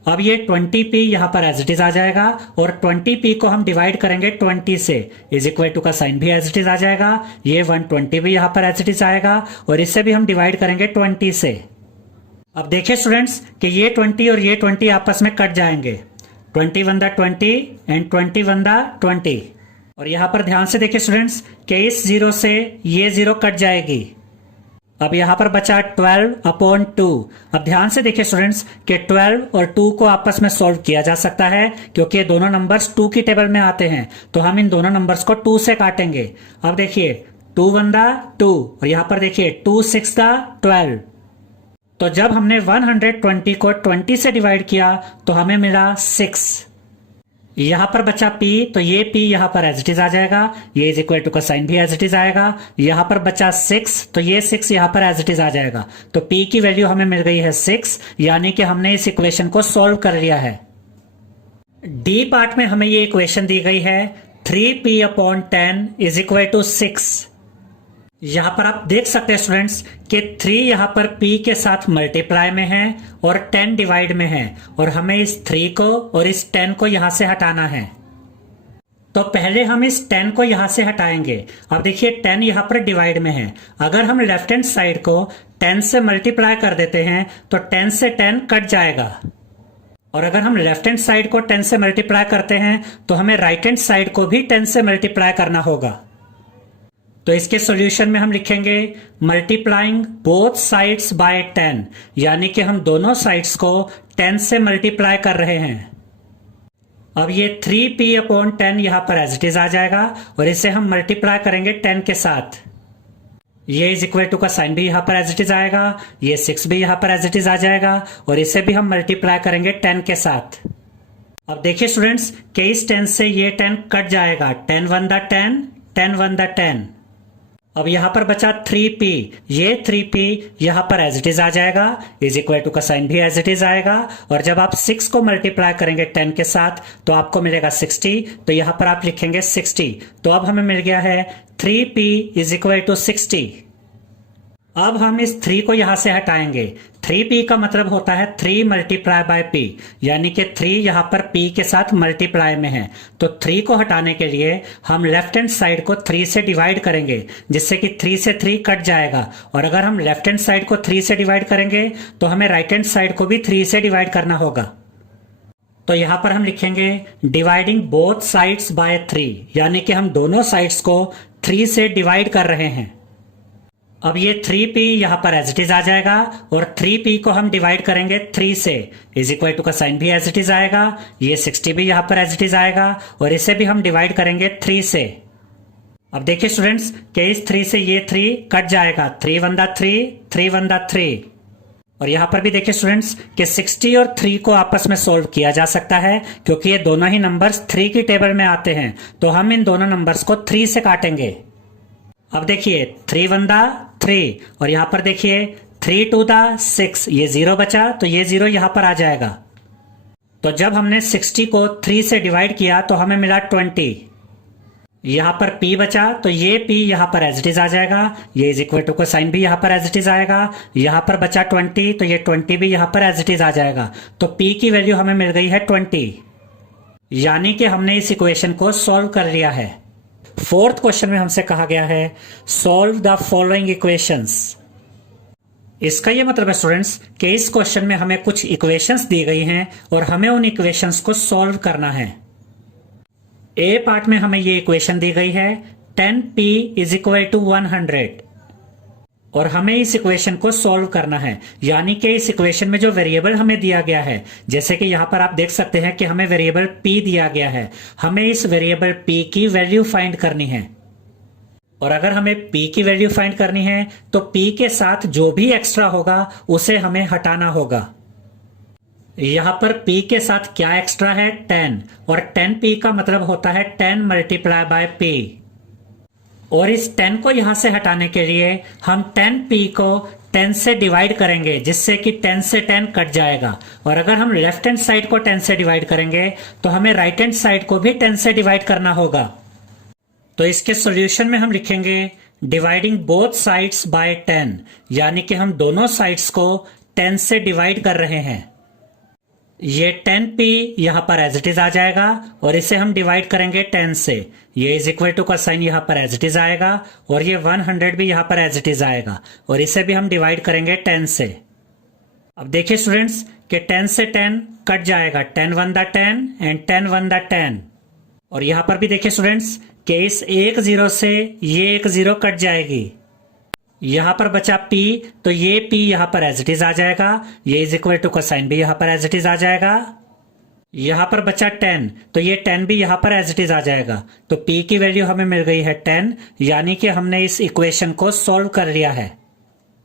अब ये 20p यहां पर एज इट इज आ जाएगा और 20p को हम डिवाइड करेंगे 20 से, इज इक्वल टू का साइन भी एज इट इज आ जाएगा, ये 120 भी यहां पर एज इट इज आएगा और इसे भी हम डिवाइड करेंगे 20 से। अब देखिए स्टूडेंट्स कि ये 20 और ये 20 आपस में कट जाएंगे, 20 1 20 एंड 20 1 20। और यहां पर ध्यान से देखिए स्टूडेंट्स कि इस 0 से ये 0 कट जाएगी। अब यहां पर बचा 12/2। अब ध्यान से देखिए स्टूडेंट्स कि 12 और 2 को आपस में सॉल्व किया जा सकता है क्योंकि ये दोनों नंबर्स 2 की टेबल में आते हैं, तो हम इन दोनों नंबर्स को 2 से काटेंगे। अब देखिए 2 1 2 और यहां पर देखिए 2 6 12। तो जब हमने 120 को 20 से डिवाइड किया तो हमें मिला 6। यहां पर बचा p, तो ये p यहां पर एज इट इज आ जाएगा, ये इज इक्वल टू का साइन भी एज इट इज आएगा। यहां पर बचा 6, तो ये 6 यहां पर एज इट इज आ जाएगा। तो p की वैल्यू हमें मिल गई है 6, यानी कि हमने इस इक्वेशन को सॉल्व कर लिया है। d पार्ट में हमें ये इक्वेशन दी गई है 3p/10 इज इक्वल टू 6। यहां पर आप देख सकते हैं स्टूडेंट्स कि 3 यहां पर p के साथ मल्टीप्लाई में है और 10 डिवाइड में है और हमें इस 3 को और इस 10 को यहां से हटाना है। तो पहले हम इस 10 को यहां से हटाएंगे। अब देखिए 10 यहां पर डिवाइड में है, अगर हम लेफ्ट हैंड साइड को 10 से मल्टीप्लाई कर देते हैं तो 10 से 10 कट जाएगा और अगर हम लेफ्ट हैंड साइड को 10 से मल्टीप्लाई करते हैं तो हमें राइट हैंड साइड को भी 10 से मल्टीप्लाई करना होगा। तो इसके सॉल्यूशन में हम लिखेंगे मल्टीप्लाइंग बोथ साइड्स बाय 10, यानी कि हम दोनों साइड्स को 10 से मल्टीप्लाई कर रहे हैं। अब ये 3p/10 यहां पर एज इट इज आ जाएगा और इसे हम मल्टीप्लाई करेंगे 10 के साथ, ये इज इक्वल टू का साइन भी यहां पर एज इट इज आएगा, ये 6 भी यहां पर एज इट इज आ जाएगा और इसे भी हम मल्टीप्लाई करेंगे 10 के साथ। अब देखिए स्टूडेंट्स कि इस 10 से ये 10 कट जाएगा, 10 1 10 10 1 10। अब यहां पर बचा 3p, ये 3p यहां पर एज इट इज आ जाएगा, इज इक्वल टू का साइन भी एज इट इज आएगा और जब आप 6 को मल्टीप्लाई करेंगे 10 के साथ तो आपको मिलेगा 60, तो यहां पर आप लिखेंगे 60। तो अब हमें मिल गया है 3p इज इक्वल टू 60। अब हम इस 3 को यहां से हटाएंगे, 3p का मतलब होता है 3 मल्टीप्लाई बाय p, यानी कि 3 यहां पर p के साथ मल्टीप्लाई में है। तो 3 को हटाने के लिए हम लेफ्ट हैंड साइड को 3 से डिवाइड करेंगे, जिससे कि 3 से 3 कट जाएगा और अगर हम लेफ्ट हैंड साइड को 3 से डिवाइड करेंगे तो हमें राइट हैंड साइड को भी 3 से डिवाइड करना होगा। तो यहां पर हम लिखेंगे डिवाइडिंग बोथ साइड्स बाय 3, यानी कि हम दोनों साइड्स को 3 से डिवाइड कर रहे हैं। अब ये 3p यहां पर एज इट इज आ जाएगा और 3p को हम डिवाइड करेंगे 3 से, इज इक्वल टू का साइन भी एज इट इज आएगा, ये 60 भी यहां पर एज इट इज आएगा और इसे भी हम डिवाइड करेंगे 3 से। अब देखिए स्टूडेंट्स कि इस 3 से ये 3 कट जाएगा, 3 1 3 3 1 3। और यहां पर भी देखिए स्टूडेंट्स कि 60 और 3 को आपस में सोल्व किया जा सकता है क्योंकि ये दोनों ही नंबर्स 3 की टेबल में आते हैं, तो हम इन दोनों नंबर्स को 3 से काटेंगे। अब देखिए 3 1 3 और यहां पर देखिए 3 2 6, ये 0 बचा तो ये 0 यहां पर आ जाएगा। तो जब हमने 60 को 3 से डिवाइड किया तो हमें मिला 20। यहां पर p बचा तो ये p यहां पर एज इट इज आ जाएगा, ये इज इक्वल टू का साइन भी यहां पर एज इट इज आएगा। यहां पर बचा 20 तो ये 20 भी यहां पर एज इट इज आ जाएगा। तो p की वैल्यू हमें मिल गई है 20। यानी कि हमने इस इक्वेशन को सॉल्व कर लिया है। फोर्थ क्वेश्चन में हमसे कहा गया है सॉल्व द फॉलोइंग इक्वेशंस। इसका यह मतलब है स्टूडेंट्स कि इस क्वेश्चन में हमें कुछ इक्वेशंस दी गई हैं और हमें उन इक्वेशंस को सॉल्व करना है। ए पार्ट में हमें ये इक्वेशन दी गई है 10p इज इक्वल टू 100 और हमें इस इक्वेशन को सॉल्व करना है। यानी कि इस इक्वेशन में जो वेरिएबल हमें दिया गया है, जैसे कि यहां पर आप देख सकते हैं कि हमें वेरिएबल p दिया गया है, हमें इस वेरिएबल p की वैल्यू फाइंड करनी है। और अगर हमें p की वैल्यू फाइंड करनी है तो p के साथ जो भी एक्स्ट्रा होगा उसे हमें हटाना होगा। यहां पर p के साथ क्या एक्स्ट्रा है 10, और 10p का मतलब होता है 10 मल्टीप्लाई बाय p। और इस 10 को यहां से हटाने के लिए हम 10p को 10 से डिवाइड करेंगे, जिससे कि 10 से 10 कट जाएगा। और अगर हम लेफ्ट हैंड साइड को 10 से डिवाइड करेंगे तो हमें राइट हैंड साइड को भी 10 से डिवाइड करना होगा। तो इसके सॉल्यूशन में हम लिखेंगे डिवाइडिंग बोथ साइड्स बाय 10, यानी कि हम दोनों साइड्स को 10 से डिवाइड कर रहे हैं। ये 10p यहां पर एज इट इज आ जाएगा और इसे हम डिवाइड करेंगे 10 से। ये इज इक्वल टू का साइन यहां पर एज इट इज आएगा और ये 100 भी यहां पर एज इट इज आएगा और इसे भी हम डिवाइड करेंगे 10 से। अब देखिए स्टूडेंट्स कि 10 से 10 कट जाएगा, 10 1 द 10 एंड 10 1 द 10। और यहां पर भी देखिए स्टूडेंट्स कि इस एक जीरो से ये एक जीरो कट जाएगी। यहां पर बचा p, तो ये p यहां पर एज इट इज आ जाएगा, ये इज इक्वल टू का साइन भी यहां पर एज इट इज आ जाएगा। यहां पर बचा 10, तो ये 10 भी यहां पर एज इट इज आ जाएगा। तो p की वैल्यू हमें मिल गई है 10, यानी कि हमने इस इक्वेशन को सॉल्व कर लिया है।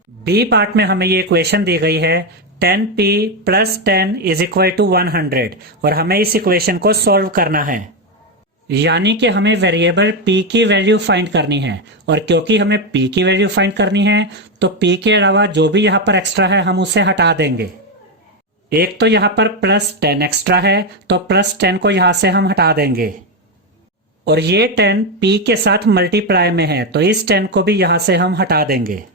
b पार्ट में हमें ये इक्वेशन दी गई है 10p plus 10 is equal to 100 और हमें इस इक्वेशन को सॉल्व करना है। यानी कि हमें वेरिएबल p की वैल्यू फाइंड करनी है, और क्योंकि हमें p की वैल्यू फाइंड करनी है तो p के अलावा जो भी यहां पर एक्स्ट्रा है हम उसे हटा देंगे। एक तो यहां पर प्लस 10 एक्स्ट्रा है, तो प्लस 10 को यहां से हम हटा देंगे। और ये 10 p के साथ मल्टीप्लाई में है, तो इस 10 को भी यहां से हम हटा देंगे।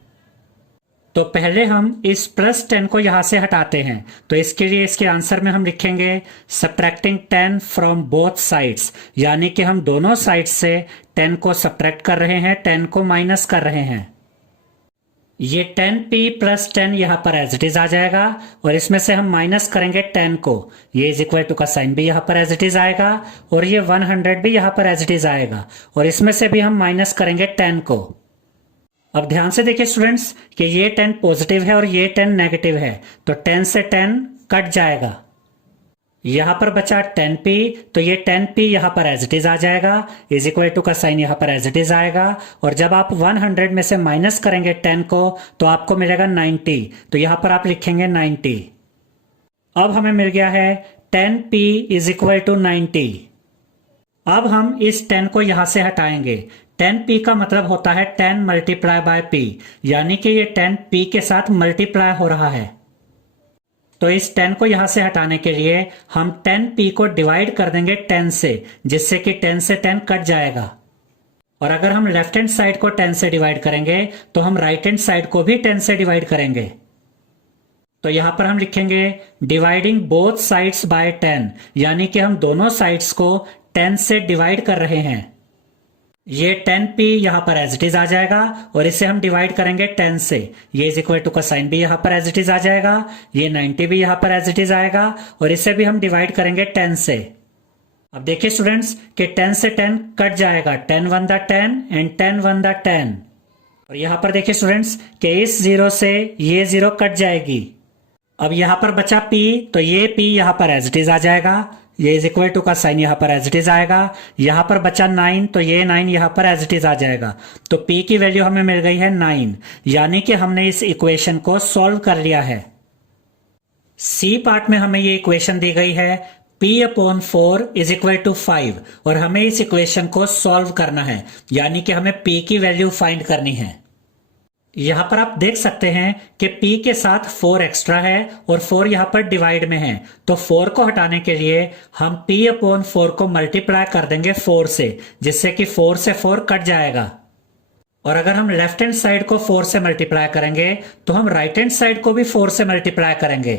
तो पहले हम इस प्लस 10 को यहां से हटाते हैं, तो इसके लिए इसके आंसर में हम लिखेंगे सब्ट्रैक्टिंग 10 फ्रॉम बोथ साइड्स, यानी कि हम दोनों साइड से 10 को सब्ट्रैक्ट कर रहे हैं, 10 को माइनस कर रहे हैं। ये 10p प्लस 10 यहां पर एज इट इज आ जाएगा और इसमें से हम माइनस करेंगे 10 को, ये इज इक्वल टू का साइन भी यहां पर एज इट इज आएगा और ये 100 भी यहां पर एज इट इज आएगा और इसमें से भी हम माइनस करेंगे 10 को। अब ध्यान से देखिए स्टूडेंट्स कि ये 10 पॉजिटिव है और ये 10 नेगेटिव है, तो 10 से 10 कट जाएगा। यहां पर बचा 10p, तो ये 10p यहां पर एज इट इज आ जाएगा, इज इक्वल टू का साइन यहां पर एज इट इज आएगा। और जब आप 100 में से माइनस करेंगे 10 को तो आपको मिलेगा 90, तो यहां पर आप लिखेंगे 90। अब हमें मिल गया है 10p इज इक्वल टू 90। अब हम इस 10 को यहां से हटाएंगे। 10p का मतलब होता है 10 मल्टीप्लाई बाय p, यानी कि ये 10 p के साथ मल्टीप्लाई हो रहा है। तो इस 10 को यहां से हटाने के लिए हम 10p को डिवाइड कर देंगे 10 से, जिससे कि 10 से 10 कट जाएगा। और अगर हम लेफ्ट हैंड साइड को 10 से डिवाइड करेंगे तो हम राइट हैंड साइड को भी 10 से डिवाइड करेंगे। तो यहां पर हम लिखेंगे डिवाइडिंग बोथ साइड्स बाय 10, यानी कि हम दोनों साइड्स को 10 से डिवाइड कर रहे हैं। ये 10p यहां पर एज इट इज आ जाएगा और इसे हम डिवाइड करेंगे 10 से, ये इज इक्वल टू का साइन भी यहां पर एज इट इज आ जाएगा, ये 90 भी यहां पर एज इट इज आएगा और इसे भी हम डिवाइड करेंगे 10 से। अब देखिए स्टूडेंट्स कि 10 से 10 कट जाएगा, 10 1 द 10 एंड 10 1 द 10। और यहां पर देखिए स्टूडेंट्स कि इस जीरो से ये जीरो कट जाएगी। अब यहां पर बचा p, तो ये p यहां पर एज इट इज आ जाएगा, ये इज इक्वल टू का साइन यहां पर एज इट इज आएगा। यहां पर बचा 9, तो ये 9 यहां पर एज इट इज आ जाएगा। तो p की वैल्यू हमें मिल गई है 9, यानी कि हमने इस इक्वेशन को सॉल्व कर लिया है। c पार्ट में हमें ये इक्वेशन दी गई है p/4 इज इक्वल टू 5 और हमें इस इक्वेशन को सॉल्व करना है, यानी कि हमें p की वैल्यु फाइंड करनी है। यहां पर आप देख सकते हैं कि p के साथ 4 एक्स्ट्रा है और 4 यहां पर डिवाइड में है, तो 4 को हटाने के लिए हम p/4 को मल्टीप्लाई कर देंगे 4 से, जिससे कि 4 से 4 कट जाएगा। और अगर हम लेफ्ट हैंड साइड को 4 से मल्टीप्लाई करेंगे तो हम राइट हैंड साइड को भी 4 से मल्टीप्लाई करेंगे।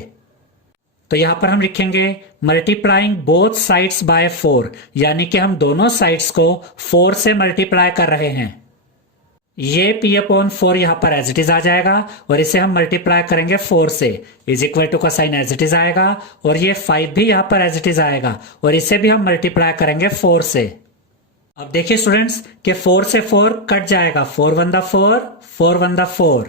तो यहां पर हम लिखेंगे मल्टीप्लाइंग बोथ साइड्स बाय 4, यानी कि हम दोनों साइड्स को 4 से मल्टीप्लाई कर रहे हैं। ये p/4 यहां पर एज इट इज आ जाएगा और इसे हम मल्टीप्लाई करेंगे 4 से, इज इक्वल टू का साइन एज इट इज आएगा और ये 5 भी यहां पर एज इट इज आएगा और इसे भी हम मल्टीप्लाई करेंगे 4 से। अब देखिए स्टूडेंट्स कि 4 से 4 कट जाएगा, 4 1 दा 4, 4 1 दा 4।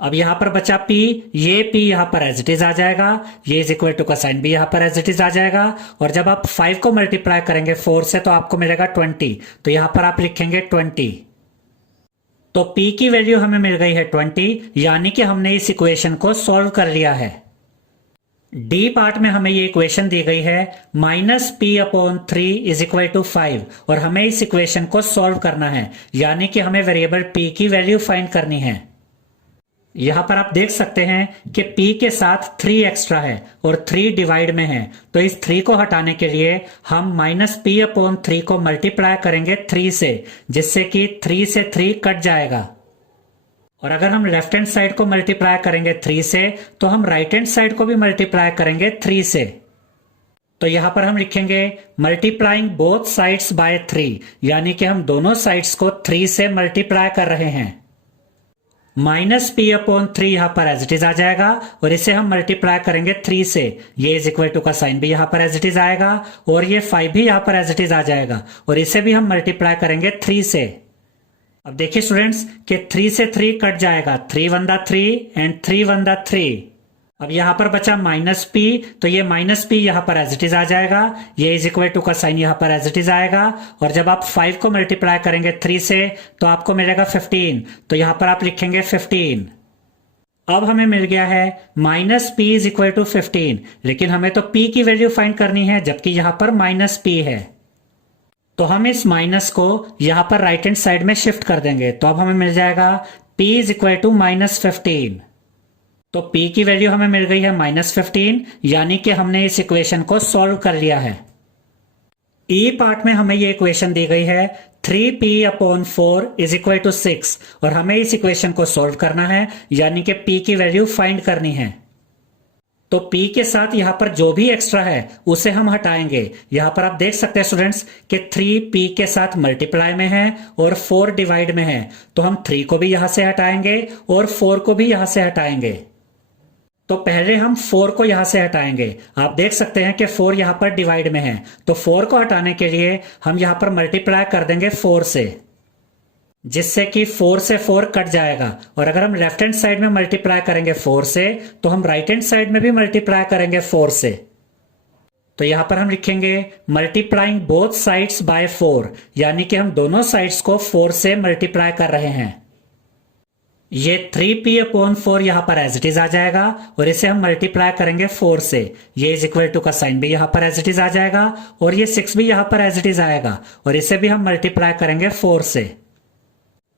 अब यहां पर बचा p, ये p यहां पर एज इट इज आ जाएगा, ये इज इक्वल टू का साइन भी यहां पर एज इट इज आ जाएगा और जब आप 5 को मल्टीप्लाई करेंगे 4 से तो आपको मिलेगा 20, तो यहां पर आप लिखेंगे 20। तो p की वैल्यू हमें मिल गई है 20, यानी कि हमने इस इक्वेशन को सॉल्व कर लिया है। डी पार्ट में हमें ये इक्वेशन दी गई है -p/3 इज इक्वल टू 5 और हमें इस इक्वेशन को सॉल्व करना है, यानी कि हमें वेरिएबल p की वैल्यू फाइंड करनी है। यहां पर आप देख सकते हैं कि p के साथ 3 एक्स्ट्रा है और 3 डिवाइड में है, तो इस 3 को हटाने के लिए हम -p/3 को मल्टीप्लाई करेंगे 3 से, जिससे कि 3 से 3 कट जाएगा। और अगर हम लेफ्ट हैंड साइड को मल्टीप्लाई करेंगे 3 से तो हम राइट हैंड साइड को भी मल्टीप्लाई करेंगे 3 से। तो यहां पर हम लिखेंगे मल्टीप्लाइंग बोथ साइड्स बाय 3, यानी कि हम दोनों साइड्स को 3 से मल्टीप्लाई कर रहे हैं। -p/3 यहां पर एज इट इज आ जाएगा और इसे हम मल्टीप्लाई करेंगे 3 से, ये इज इक्वल टू का साइन भी यहां पर एज इट इज आएगा और ये 5 भी यहां पर एज इट इज आ जाएगा और इसे भी हम मल्टीप्लाई करेंगे 3 से। अब देखिए स्टूडेंट्स कि 3 से 3 कट जाएगा, 3 1 दा 3 एंड 3 1 दा 3। अब यहां पर बचा -p, तो ये -p यहां पर एज इट इज आ जाएगा, ये इज इक्वल टू का साइन यहां पर एज इट इज आएगा और जब आप 5 को मल्टीप्लाई करेंगे 3 से तो आपको मिलेगा 15, तो यहां पर आप लिखेंगे 15। अब हमें मिल गया है -p इज इक्वल टू 15, लेकिन हमें तो p की वैल्यू फाइंड करनी है जबकि यहां पर -p है, तो हम इस माइनस को यहां पर राइट हैंड साइड में शिफ्ट कर देंगे, तो अब हमें मिल जाएगा p इज इक्वल टू -15। तो p की वैल्यू हमें मिल गई है -15, यानी कि हमने इस इक्वेशन को सॉल्व कर लिया है। e पार्ट में हमें ये इक्वेशन दी गई है 3p/4 इज इक्वल टू 6 और हमें इस इक्वेशन को सॉल्व करना है, यानी कि p की वैल्यू फाइंड करनी है। तो p के साथ यहां पर जो भी एक्स्ट्रा है उसे हम हटाएंगे। यहां पर आप देख सकते हैं स्टूडेंट्स कि 3 p के साथ मल्टीप्लाई में है और 4 डिवाइड में है, तो हम 3 को भी यहां से हटाएंगे और 4 को भी यहां से हटाएंगे। तो पहले हम 4 को यहां से हटाएंगे। आप देख सकते हैं कि 4 यहां पर डिवाइड में है, तो 4 को हटाने के लिए हम यहां पर मल्टीप्लाई कर देंगे 4 से, जिससे कि 4 से 4 कट जाएगा और अगर हम लेफ्ट हैंड साइड में मल्टीप्लाई करेंगे 4 से तो हम राइट हैंड साइड में भी मल्टीप्लाई करेंगे 4 से। तो यहां पर हम लिखेंगे मल्टीप्लाइंग बोथ साइड्स बाय 4, यानी कि हम दोनों साइड्स को 4 से मल्टीप्लाई कर रहे हैं। ये 3p/4 यहां पर एज इट इज आ जाएगा और इसे हम मल्टीप्लाई करेंगे 4 से, ये इज इक्वल टू का साइन भी यहां पर एज इट इज आ जाएगा और ये 6 भी यहां पर एज इट इज आएगा और इसे भी हम मल्टीप्लाई करेंगे 4 से।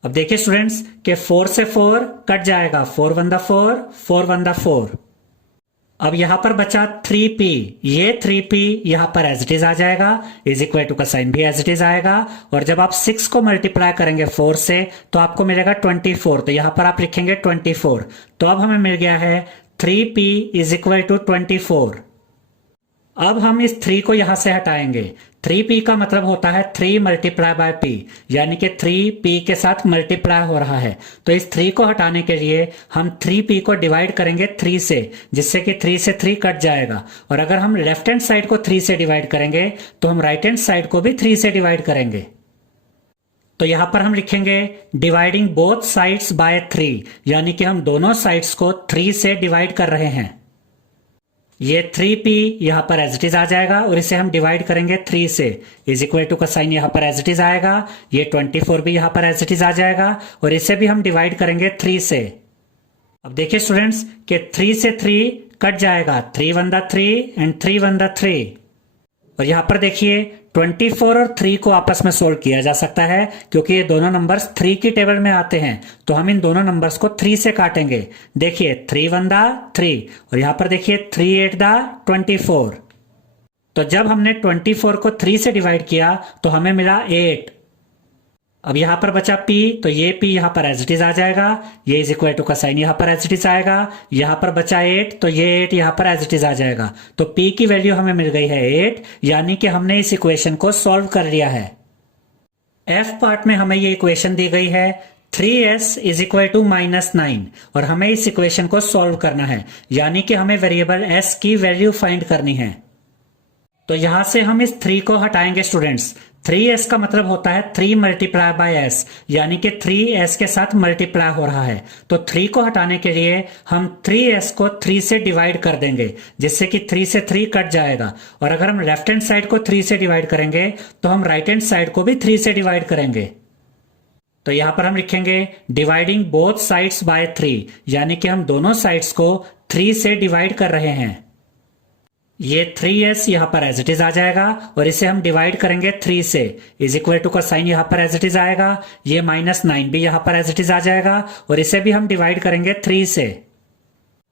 अब देखिए स्टूडेंट्स कि 4 से 4 कट जाएगा, 4 1 दा 4, 4 1 दा 4। अब यहां पर बचा 3p, ये 3p यहां पर एज इट इज आ जाएगा, इज इक्वल टू का साइन भी एज इट इज आएगा और जब आप 6 को मल्टीप्लाई करेंगे 4 से तो आपको मिलेगा 24, तो यहां पर आप लिखेंगे 24। तो अब हमें मिल गया है 3p इज इक्वल टू 24। अब हम इस 3 को यहां से हटाएंगे। 3p का मतलब होता है 3 मल्टीप्लाई बाय p, यानी कि 3p के साथ मल्टीप्लाई हो रहा है। तो इस 3 को हटाने के लिए हम 3p को डिवाइड करेंगे 3 से, जिससे कि 3 से 3 कट जाएगा और अगर हम लेफ्ट हैंड साइड को 3 से डिवाइड करेंगे तो हम राइट हैंड साइड को भी 3 से डिवाइड करेंगे। तो यहां पर हम लिखेंगे डिवाइडिंग बोथ साइड्स बाय 3, यानी कि हम दोनों साइड्स को 3 से डिवाइड कर रहे हैं। ये 3p यहां पर एज इट इज आ जाएगा और इसे हम डिवाइड करेंगे 3 से, इज इक्वल टू का साइन यहां पर एज इट इज आएगा, ये 24 भी यहां पर एज इट इज आ जाएगा और इसे भी हम डिवाइड करेंगे 3 से। अब देखिए स्टूडेंट्स कि 3 से 3 कट जाएगा, 3 1 दा 3 एंड 3 1 दा 3। और यहां पर देखिए 24 और 3 को आपस में सोल्व किया जा सकता है क्योंकि ये दोनों नंबर्स 3 की टेबल में आते हैं, तो हम इन दोनों नंबर्स को 3 से काटेंगे। देखिए 3 1 दा 3 और यहां पर देखिए 3 8 दा 24। तो जब हमने 24 को 3 से डिवाइड किया तो हमें मिला 8। अब यहां पर बचा p, तो ये p यहां पर एज इट इज आ जाएगा, ये इज इक्वल टू का साइन यहां पर एज इट इज आएगा। यहां पर बचा 8, तो ये 8 यहां पर एज इट इज आ जाएगा। तो p की वैल्यू हमें मिल गई है 8, यानी कि हमने इस इक्वेशन को सॉल्व कर लिया है। f पार्ट में हमें ये इक्वेशन दी गई है 3s इज इक्वल टू -9, और हमें इस इक्वेशन को सॉल्व करना है, यानी कि हमें वेरिएबल s की वैल्यू फाइंड करनी है। तो यहां से हम इस 3 को हटाएंगे स्टूडेंट्स। 3s का मतलब होता है 3 मल्टीप्लाई बाय s, यानी कि 3s के साथ मल्टीप्लाई हो रहा है। तो 3 को हटाने के लिए हम 3s को 3 से डिवाइड कर देंगे, जिससे कि 3 से 3 कट जाएगा। और अगर हम लेफ्ट हैंड साइड को 3 से डिवाइड करेंगे तो हम राइट हैंड साइड को भी 3 से डिवाइड करेंगे। तो यहां पर हम लिखेंगे डिवाइडिंग बोथ साइड्स बाय 3, यानी कि हम दोनों साइड्स को 3 से डिवाइड कर रहे हैं। ये 3s यहां पर एज इट इज आ जाएगा, और इसे हम डिवाइड करेंगे 3 से, इज इक्वल टू का साइन यहां पर एज इट इज आएगा। ये -9 भी यहां पर एज इट इज आ जाएगा, और इसे भी हम डिवाइड करेंगे 3 से।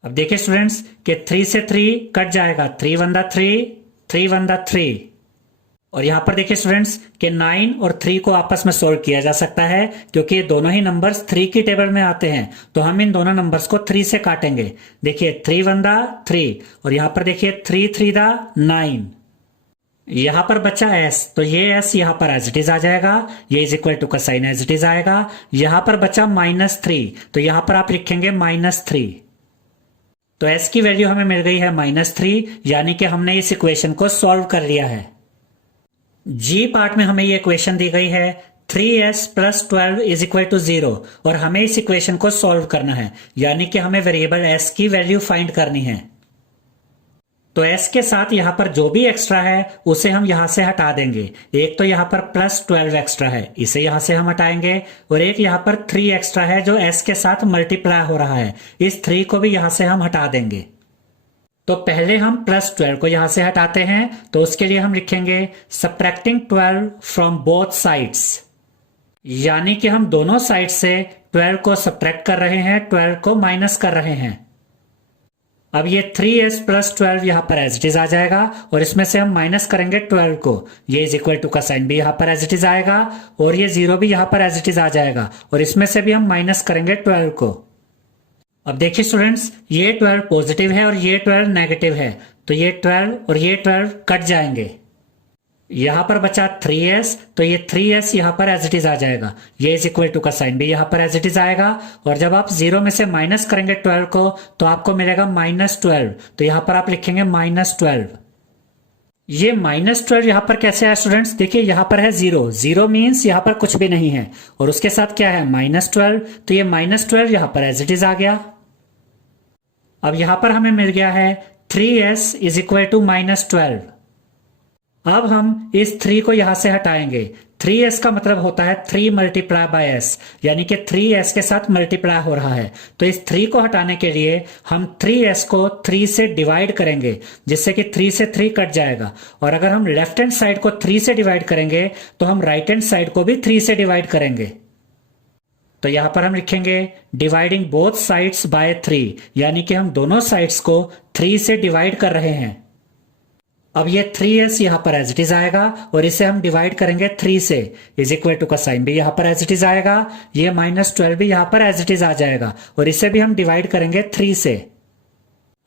अब देखिए स्टूडेंट्स कि 3 से 3 कट जाएगा, 3 1 3, 3 1 3। और यहां पर देखिए स्टूडेंट्स कि 9 और 3 को आपस में सोल्व किया जा सकता है, क्योंकि ये दोनों ही नंबर्स 3 की टेबल में आते हैं। तो हम इन दोनों नंबर्स को 3 से काटेंगे। देखिए 3 1 3, और यहां पर देखिए 3 3 9। यहां पर बचा s, तो ये s यहां पर एज इट इज आ जाएगा, ये इज इक्वल टू का साइन एज इट इज आएगा। यहां पर बचा -3, तो यहां पर आप लिखेंगे -3। तो s की वैल्यू हमें मिल गई है -3, यानी कि हमने इस इक्वेशन को सॉल्व कर लिया है। जी पार्ट में हमें ये इक्वेशन दी गई है 3s + 12 इज इक्वल टू 0, और हमें इस इक्वेशन को सॉल्व करना है, यानी कि हमें वेरिएबल s की वैल्यू फाइंड करनी है। तो s के साथ यहां पर जो भी एक्स्ट्रा है उसे हम यहां से हटा देंगे। एक तो यहां पर +12 एक्स्ट्रा है, इसे यहां से हम हटाएंगे, और एक यहां पर 3 एक्स्ट्रा है जो s के साथ मल्टीप्लाई हो रहा है, इस 3 को भी यहां से हम हटा देंगे। तो पहले हम +12 को यहां से हटाते हैं, तो उसके लिए हम लिखेंगे सब्ट्रैक्टिंग 12 फ्रॉम बोथ साइड्स, यानी कि हम दोनों साइड से 12 को सब्ट्रैक्ट कर रहे हैं, 12 को माइनस कर रहे हैं। अब ये 3s + 12 यहां पर एज इट इज आ जाएगा, और इसमें से हम माइनस करेंगे 12 को, ये इज इक्वल टू का साइन भी यहां पर एज इट इज आएगा, और ये 0 भी यहां पर एज इट इज आ जाएगा, और इसमें से भी हम माइनस करेंगे 12 को। अब देखिए स्टूडेंट्स ये 12 पॉजिटिव है और ये 12 नेगेटिव है, तो ये 12 और ये 12 कट जाएंगे। यहां पर बचा 3s, तो ये 3s यहां पर एज इट इज आ जाएगा, ये इज इक्वल टू का साइन भी यहां पर एज इट इज आएगा, और जब आप 0 में से माइनस करेंगे 12 को तो आपको मिलेगा -12, तो यहां पर आप लिखेंगे -12। ये -12 यहां पर कैसे आया स्टूडेंट्स? देखिए यहां पर है 0, 0 मीन्स यहां पर कुछ भी नहीं है, और उसके साथ क्या है -12, तो ये -12 यहां पर एज इट इज आ गया। अब यहां पर हमें मिल गया है 3s इज इक्वल टू -12। अब हम इस 3 को यहां से हटाएंगे। 3s का मतलब होता है 3 मल्टीप्लाई बाय s, यानी कि 3s के साथ मल्टीप्लाई हो रहा है। तो इस 3 को हटाने के लिए हम 3s को 3 से डिवाइड करेंगे, जिससे कि 3 से 3 कट जाएगा। और अगर हम लेफ्ट हैंड साइड को 3 से डिवाइड करेंगे तो हम राइट हैंड साइड को भी 3 से डिवाइड करेंगे। तो यहां पर हम लिखेंगे डिवाइडिंग बोथ साइड्स बाय 3, यानी कि हम दोनों साइड्स को 3 से डिवाइड कर रहे हैं। अब ये 3s यहां पर एज इट इज आएगा, और इसे हम डिवाइड करेंगे 3 से, इज इक्वल टू का साइन भी यहां पर एज इट इज आएगा, ये -12 भी यहां पर एज इट इज आ जाएगा, और इसे भी हम डिवाइड करेंगे 3 से।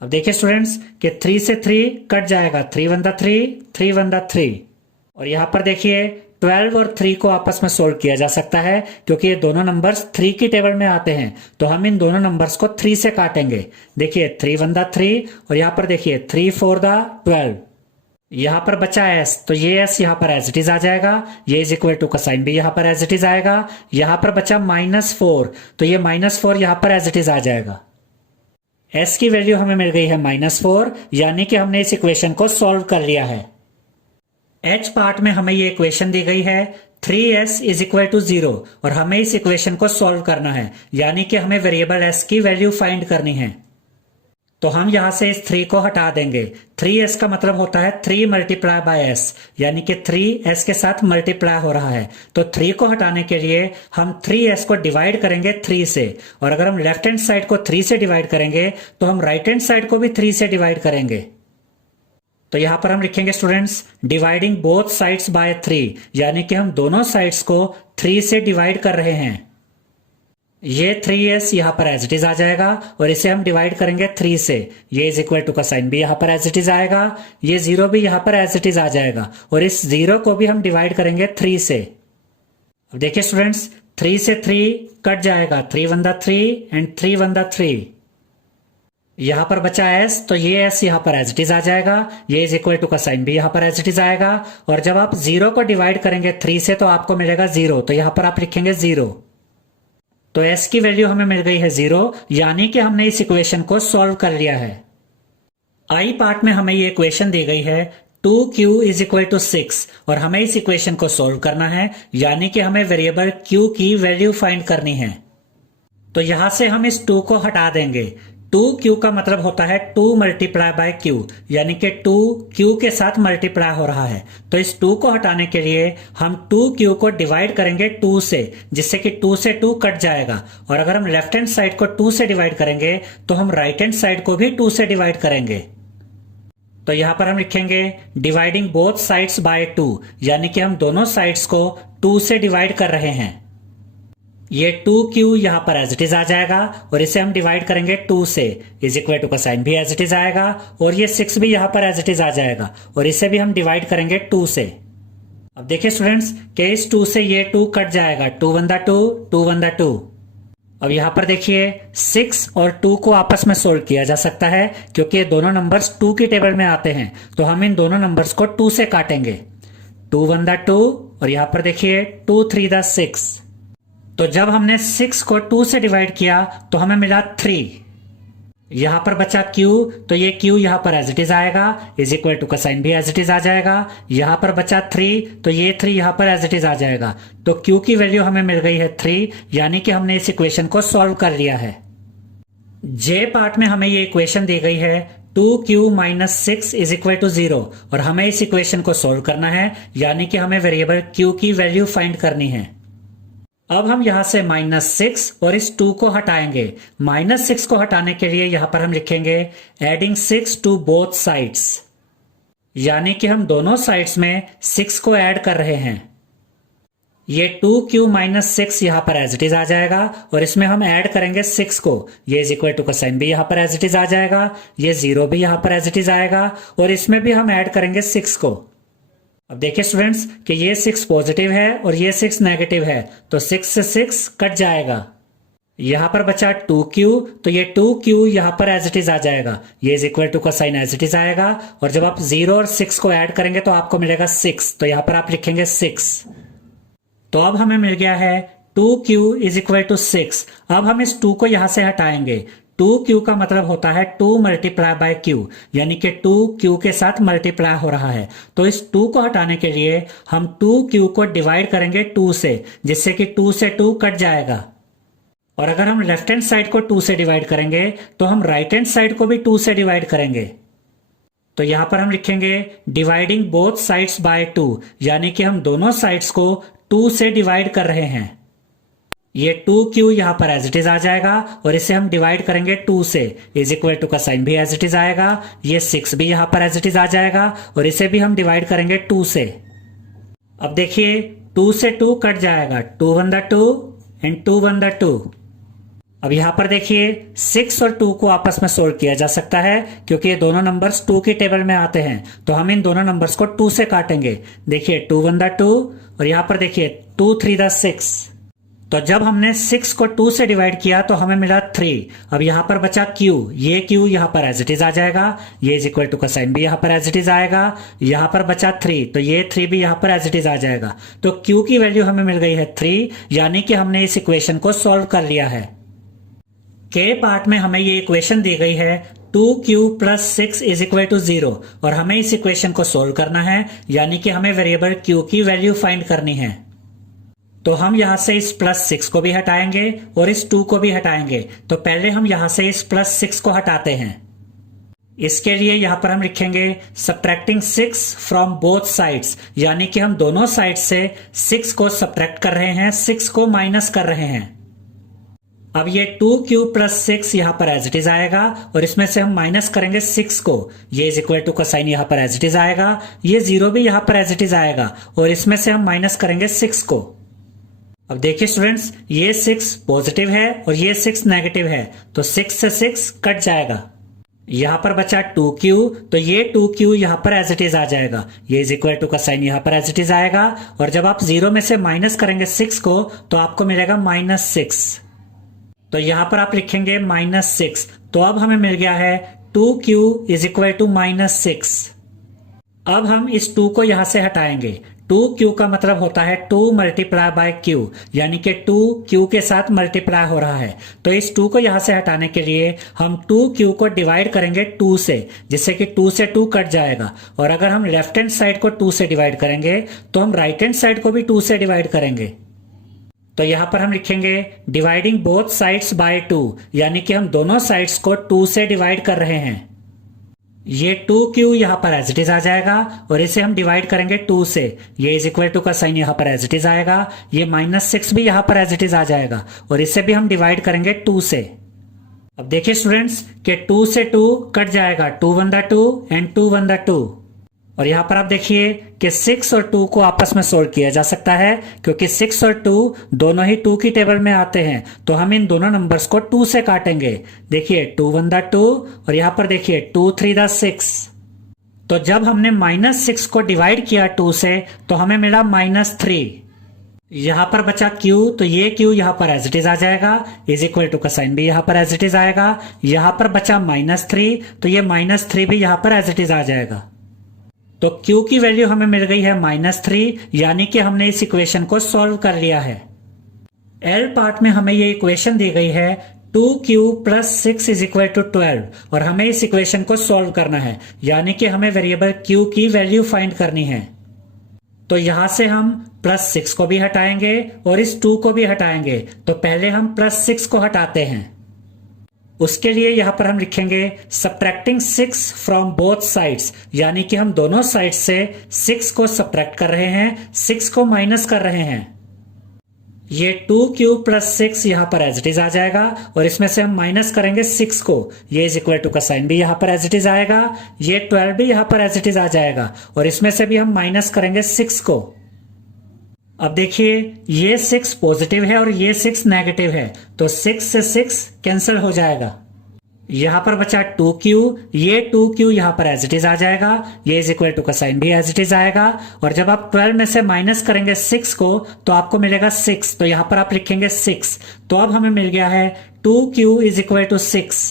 अब देखिए स्टूडेंट्स कि 3 से 3 कट जाएगा, 3 1 3, 3 1 3, और यहां पर देखिए 12 और 3 को आपस में सोल्व किया जा सकता है, क्योंकि ये दोनों नंबर्स 3 की टेबल में आते हैं। तो हम इन दोनों नंबर्स को 3 से काटेंगे। देखिए 3 1 3, और यहां पर देखिए 3 4 12। यहां पर बचा s, तो ये s यहां पर एज इट इज आ जाएगा, ये इज इक्वल टू का साइन भी यहां पर एज इट इज आएगा। यहां पर बचा -4, तो ये -4 यहां पर एज इट इज आ जाएगा। s की वैल्यू हमें मिल गई है -4, यानी कि हमने इस इक्वेशन को सॉल्व कर लिया है। h पार्ट में हमें ये इक्वेशन दी गई है 3s इज इक्वल टू 0, और हमें इस इक्वेशन को सॉल्व करना है, यानी कि हमें वेरिएबल s की वैल्यू फाइंड करनी है। तो हम यहां से इस 3 को हटा देंगे। 3s का मतलब होता है 3 मल्टीप्लाई बाय s, यानी कि 3s के साथ मल्टीप्लाई हो रहा है। तो 3 को हटाने के लिए हम 3s को डिवाइड करेंगे 3 से, और अगर हम लेफ्ट हैंड साइड को 3 से डिवाइड करेंगे तो हम राइट हैंड साइड को भी 3 से डिवाइड करेंगे। तो यहां पर हम लिखेंगे students dividing both sides by 3, यानी कि हम दोनों साइड्स को 3 से डिवाइड कर रहे हैं। ये 3s यहां पर एज इट इज आ जाएगा और इसे हम डिवाइड करेंगे 3 से। ये इज इक्वल टू का साइन भी यहां पर एज इट इज आएगा, ये 0 भी यहां पर एज इट इज आ जाएगा और इस 0 को भी हम डिवाइड करेंगे 3 से। अब देखिए स्टूडेंट्स 3 से 3 कट जाएगा, 3 1 दा 3 एंड 3 1 दा 3। यहां पर बचा s, तो ये s यहां पर एज इट इज आ जाएगा, ये इज इक्वल टू का साइन भी यहां पर एज इट इज आएगा और जब आप 0 को डिवाइड करेंगे 3 से तो आपको मिलेगा 0, तो यहां पर आप लिखेंगे 0। तो s की वैल्यू हमें मिल गई है 0, यानी कि हमने इस इक्वेशन को सॉल्व कर लिया है। आई पार्ट में हमें ये इक्वेशन दी गई है 2q इज इक्वल टू 6 और हमें इस इक्वेशन को सॉल्व करना है, यानी कि हमें वेरिएबल q की वैल्यू फाइंड करनी है। तो यहां से हम इस 2 को हटा देंगे। 2q का मतलब होता है 2 मल्टीप्लाई बाय q, यानी कि 2 q के साथ मल्टीप्लाई हो रहा है। तो इस 2 को हटाने के लिए हम 2q को डिवाइड करेंगे 2 से, जिससे कि 2 से 2 कट जाएगा और अगर हम लेफ्ट हैंड साइड को 2 से डिवाइड करेंगे तो हम राइट हैंड साइड को भी 2 से डिवाइड करेंगे। तो यहां पर हम लिखेंगे डिवाइडिंग बोथ साइड्स बाय 2, यानी कि हम दोनों साइड्स को 2 से डिवाइड कर रहे हैं। ये 2q यहां पर एज इट इज आ जाएगा और इसे हम डिवाइड करेंगे 2 से, इज इक्वल टू का साइन भी एज इट इज आएगा और ये 6 भी यहां पर एज इट इज आ जाएगा और इसे भी हम डिवाइड करेंगे 2 से। अब देखिए स्टूडेंट्स कि इस 2 से ये 2 कट जाएगा, 2 1 दा 2, 2 1 दा 2। अब यहां पर देखिए 6 और 2 को आपस में सोल्व किया जा सकता है क्योंकि ये दोनों नंबर्स 2 की टेबल में आते हैं, तो हम इन दोनों नंबर्स को 2 से काटेंगे। 2 1 दा 2 और यहां पर देखिए 2 3 दा 6। तो जब हमने 6 को 2 से डिवाइड किया तो हमें मिला 3। यहां पर बचा q, तो ये q यहां पर एज इट इज आएगा, इज इक्वल टू का साइन भी एज इट इज आ जाएगा। यहां पर बचा 3, तो ये 3 यहां पर एज इट इज आ जाएगा। तो q की वैल्यू हमें मिल गई है 3, यानी कि हमने इस इक्वेशन को सॉल्व कर लिया है। j पार्ट में हमें ये इक्वेशन दी गई है 2q minus 6 is equal to 0 और हमें इस इक्वेशन को सॉल्व करना है, यानी कि हमें वेरिएबल q की वैल्यू फाइंड करनी है। अब हम यहां से -6 और इस 2 को हटाएंगे। -6 को हटाने के लिए यहां पर हम लिखेंगे एडिंग 6 टू बोथ साइड्स, यानी कि हम दोनों साइड्स में 6 को ऐड कर रहे हैं। ये 2q माइनस 6 यहां पर एज इट इज आ जाएगा और इसमें हम ऐड करेंगे 6 को, ये इज इक्वल टू का साइन भी यहां पर एज इट इज आ जाएगा, ये 0 भी यहां पर एज इट इज आएगा और इसमें भी हम ऐड करेंगे 6 को। अब देखिए स्टूडेंट्स कि ये 6 पॉजिटिव है और ये 6 नेगेटिव है, तो 6 से 6 कट जाएगा। यहां पर बचा 2q, तो ये 2q यहां पर एज इट इज आ जाएगा, ये इज इक्वल टू का साइन एज इट इज आएगा और जब आप 0 और 6 को ऐड करेंगे तो आपको मिलेगा 6, तो यहां पर आप लिखेंगे 6। तो अब हमें मिल गया है 2q इज इक्वल टू 6। अब हम इस 2 को यहां से हटाएंगे। 2q का मतलब होता है 2 मल्टीप्लाई बाय q, यानी कि 2q के साथ मल्टीप्लाई हो रहा है। तो इस 2 को हटाने के लिए हम 2q को डिवाइड करेंगे 2 से, जिससे कि 2 से 2 कट जाएगा। और अगर हम लेफ्ट हैंड साइड को 2 से डिवाइड करेंगे तो हम राइट हैंड साइड को भी 2 से डिवाइड करेंगे। तो यहां पर हम लिखेंगे डिवाइडिंग बोथ साइड्स बाय 2, यानी कि हम दोनों साइड्स को 2 से डिवाइड कर रहे हैं। ये 2q यहां पर एज इट इज आ जाएगा और इसे हम डिवाइड करेंगे 2 से, इज इक्वल टू का साइन भी एज इट इज आएगा, ये 6 भी यहां पर एज इट इज आ जाएगा और इसे भी हम डिवाइड करेंगे 2 से। अब देखिए 2 से 2 कट जाएगा, 2 1 दा 2 एंड 2 1 दा 2। अब यहां पर देखिए 6 और 2 को आपस में सोल्व किया जा सकता है क्योंकि ये दोनों नंबर्स 2 की टेबल में आते हैं, तो हम इन दोनों नंबर्स को 2 से काटेंगे। देखिए 2 1 दा 2 और यहां पर देखिए 2 3 दा 6। तो जब हमने 6 को 2 से डिवाइड किया तो हमें मिला 3। अब यहां पर बचा q, ये q यहां पर एज इट इज आ जाएगा, ये इज इक्वल टू का साइन भी यहां पर एज इट इज आएगा। यहां पर बचा 3, तो ये 3 भी यहां पर एज इट इज आ जाएगा। तो q की वैल्यू हमें मिल गई है 3, यानी कि हमने इस इक्वेशन को सॉल्व कर लिया है। के पार्ट में हमें ये इक्वेशन दी गई है 2q plus 6 is equal to 0 और हमें इस इक्वेशन को सोल्व करना है, यानी कि हमें वेरिएबल q की वैल्यू फाइंड करनी है। तो हम यहां से इस +6 को भी हटाएंगे और इस 2 को भी हटाएंगे। तो पहले हम यहां से इस +6 को हटाते हैं। इसके लिए यहां पर हम लिखेंगे सब्ट्रैक्टिंग 6 फ्रॉम बोथ साइड्स, यानी कि हम दोनों साइड से 6 को सब्ट्रैक्ट कर रहे हैं, 6 को माइनस कर रहे हैं। अब ये 2q प्लस 6 यहाँ पर एज इट इज आएगा और इसमें से हम माइनस करेंगे 6 को, ये इज इक्वल टू का साइन यहाँ पर एज इट इज आएगा, ये 0 भी यहाँ पर एज इट इज आएगा और इसमें से हम माइनस करेंगे 6 को। अब देखिए स्टूडेंट्स, ये 6 पॉजिटिव है और ये 6 नेगेटिव है, तो 6 से 6 कट जाएगा। यहां पर बचा 2q, तो ये 2q यहां पर एज इट इज आ जाएगा, ये इज इक्वल टू का साइन यहां पर एज इट इज आएगा और जब आप 0 में से माइनस करेंगे 6 को तो आपको मिलेगा -6, तो यहां पर आप लिखेंगे -6। तो अब हमें मिल गया है 2q इज इक्वल टू -6। अब हम इस 2 को यहां से हटाएंगे, 2q का मतलब होता है 2 मल्टीप्लाई बाय q, यानी कि 2 q के साथ मल्टीप्लाई हो रहा है। तो इस 2 को यहां से हटाने के लिए हम 2q को डिवाइड करेंगे 2 से, जिससे कि 2 से 2 कट जाएगा। और अगर हम लेफ्ट हैंड साइड को 2 से डिवाइड करेंगे तो हम राइट हैंड साइड को भी 2 से डिवाइड करेंगे। तो यहां पर हम लिखेंगे डिवाइडिंग बोथ साइड्स बाय 2, यानी कि हम दोनों साइड्स को 2 से डिवाइड कर रहे हैं। ये 2q यहां पर एज इट इज आ जाएगा और इसे हम डिवाइड करेंगे 2 से, ये इज इक्वल टू का साइन यहां पर एज इट इज आएगा, ये -6 भी यहां पर एज इट इज आ जाएगा और इसे भी हम डिवाइड करेंगे 2 से। अब देखिए स्टूडेंट्स कि 2 से 2 कट जाएगा, 2 1 2 एंड 2 1 2। और यहां पर आप देखिए कि 6 और 2 को आपस में सोल्व किया जा सकता है, क्योंकि 6 और 2 दोनों ही 2 की टेबल में आते हैं, तो हम इन दोनों नंबर्स को 2 से काटेंगे। देखिए 2 1 2 और यहां पर देखिए 2 3 6। तो जब हमने -6 को डिवाइड किया 2 से तो हमें मिला -3। यहां पर बचा q, तो ये q यहां पर एज इट इज आ जाएगा, इज इक्वल टू का साइन भी यहां पर एज इट इज आएगा। यहां पर बचा -3, तो ये -3 भी यहां पर एज इट इज आ जाएगा। तो q की वैल्यू हमें मिल गई है -3, यानी कि हमने इस इक्वेशन को सॉल्व कर लिया है। L पार्ट में हमें ये इक्वेशन दी गई है 2q plus 6 is equal to 12 और हमें इस इक्वेशन को सॉल्व करना है, यानी कि हमें वेरिएबल q की वैल्यू फाइंड करनी है। तो यहां से हम +6 को भी हटाएंगे और इस 2 को भी हटाएंगे। तो पहले हम +6 को हटाते हैं, उसके लिए यहां पर हम लिखेंगे सब्ट्रैक्टिंग 6 फ्रॉम बोथ साइड्स, यानी कि हम दोनों साइड से 6 को सब्ट्रैक्ट कर रहे हैं, 6 को माइनस कर रहे हैं। ये 2q प्लस 6 यहां पर एज इट इज आ जाएगा और इसमें से हम माइनस करेंगे 6 को, ये इज इक्वल टू का साइन भी यहां पर एज इट इज आएगा, ये 12 भी यहां पर एज इट इज आ जाएगा और इसमें से भी हम माइनस करेंगे 6 को। अब देखिए ये 6 पॉजिटिव है और ये 6 नेगेटिव है, तो 6 से 6 कैंसिल हो जाएगा। यहां पर बचा 2q, ये 2q यहां पर एज इट इज आ जाएगा, ये इज इक्वल टू का साइन भी एज इट इज आएगा और जब आप 12 में से माइनस करेंगे 6 को तो आपको मिलेगा 6, तो यहां पर आप लिखेंगे 6। तो अब हमें मिल गया है 2q इज इक्वल टू 6।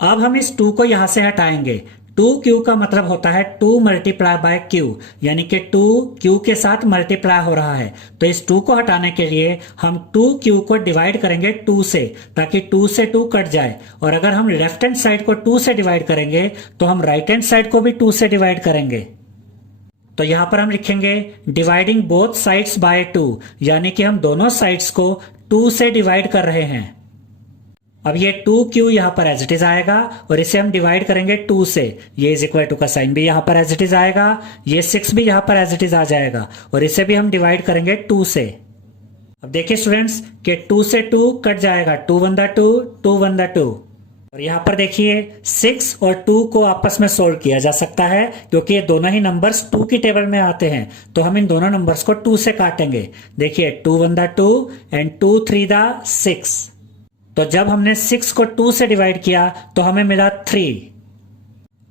अब हम इस 2 को यहां से हटाएंगे, 2q का मतलब होता है 2 मल्टीप्लाई बाय q, यानी कि 2 q के साथ मल्टीप्लाई हो रहा है। तो इस 2 को हटाने के लिए हम 2q को डिवाइड करेंगे 2 से, ताकि 2 से 2 कट जाए। और अगर हम लेफ्ट हैंड साइड को 2 से डिवाइड करेंगे तो हम राइट हैंड साइड को भी 2 से डिवाइड करेंगे। तो यहां पर हम लिखेंगे डिवाइडिंग बोथ साइड्स बाय 2, यानी कि हम दोनों साइड्स को 2 से डिवाइड कर रहे हैं। अब ये 2q यहां पर एज इट इज आएगा और इसे हम डिवाइड करेंगे 2 से, ये इज इक्वल टू का साइन भी यहां पर एज इट इज आएगा, ये 6 भी यहां पर एज इट इज आ जाएगा और इसे भी हम डिवाइड करेंगे 2 से। अब देखिए स्टूडेंट्स कि 2 से 2 कट जाएगा, 2 1 2 2 1 2। और यहां पर देखिए 6 और 2 को आपस में सोल्व किया जा सकता है, क्योंकि ये दोनों ही नंबर्स 2 की टेबल में आते हैं। तो हम इन दोनों नंबर्स को 2 से काटेंगे। देखिए 2 1 2 एंड 2 3 6। तो जब हमने 6 को 2 से डिवाइड किया तो हमें मिला 3।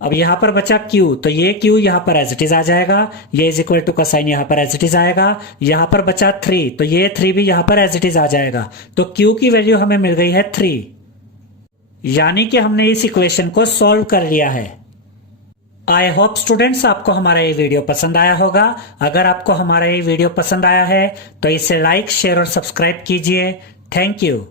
अब यहां पर बचा q, तो ये q यहां पर एज इट इज आ जाएगा, ये इज इक्वल टू का साइन यहां पर एज इट इज आएगा। यहां पर बचा 3, तो ये 3 भी यहां पर एज इट इज आ जाएगा। तो q की वैल्यू हमें मिल गई है 3, यानी कि हमने इस इक्वेशन को सॉल्व कर लिया है। आई होप स्टूडेंट्स आपको हमारा ये वीडियो पसंद आया होगा। अगर आपको हमारा ये वीडियो पसंद आया है तो इसे लाइक, शेयर और सब्सक्राइब कीजिए। Thank you.